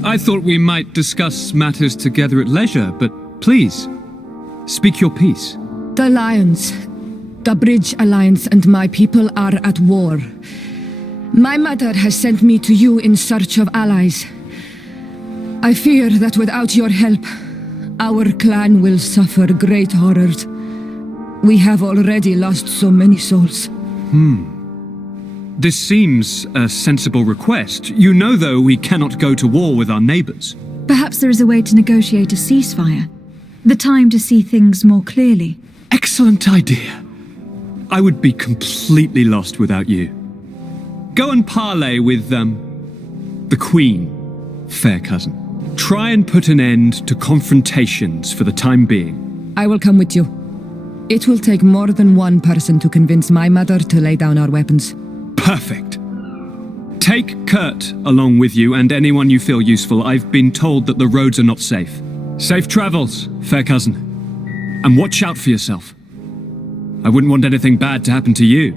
I thought we might discuss matters together at leisure, but please, speak your piece. The Alliance, the Bridge Alliance and my people are at war. My mother has sent me to you in search of allies. I fear that without your help, our clan will suffer great horrors. We have already lost so many souls. This seems a sensible request. You know, though, we cannot go to war with our neighbors. Perhaps there is a way to negotiate a ceasefire. The time to see things more clearly. Excellent idea. I would be completely lost without you. Go and parley with, the Queen, fair cousin. Try and put an end to confrontations for the time being. I will come with you. It will take more than one person to convince my mother to lay down our weapons. Perfect. Take Kurt along with you and anyone you feel useful. I've been told that the roads are not safe. Safe travels, fair cousin. And watch out for yourself. I wouldn't want anything bad to happen to you.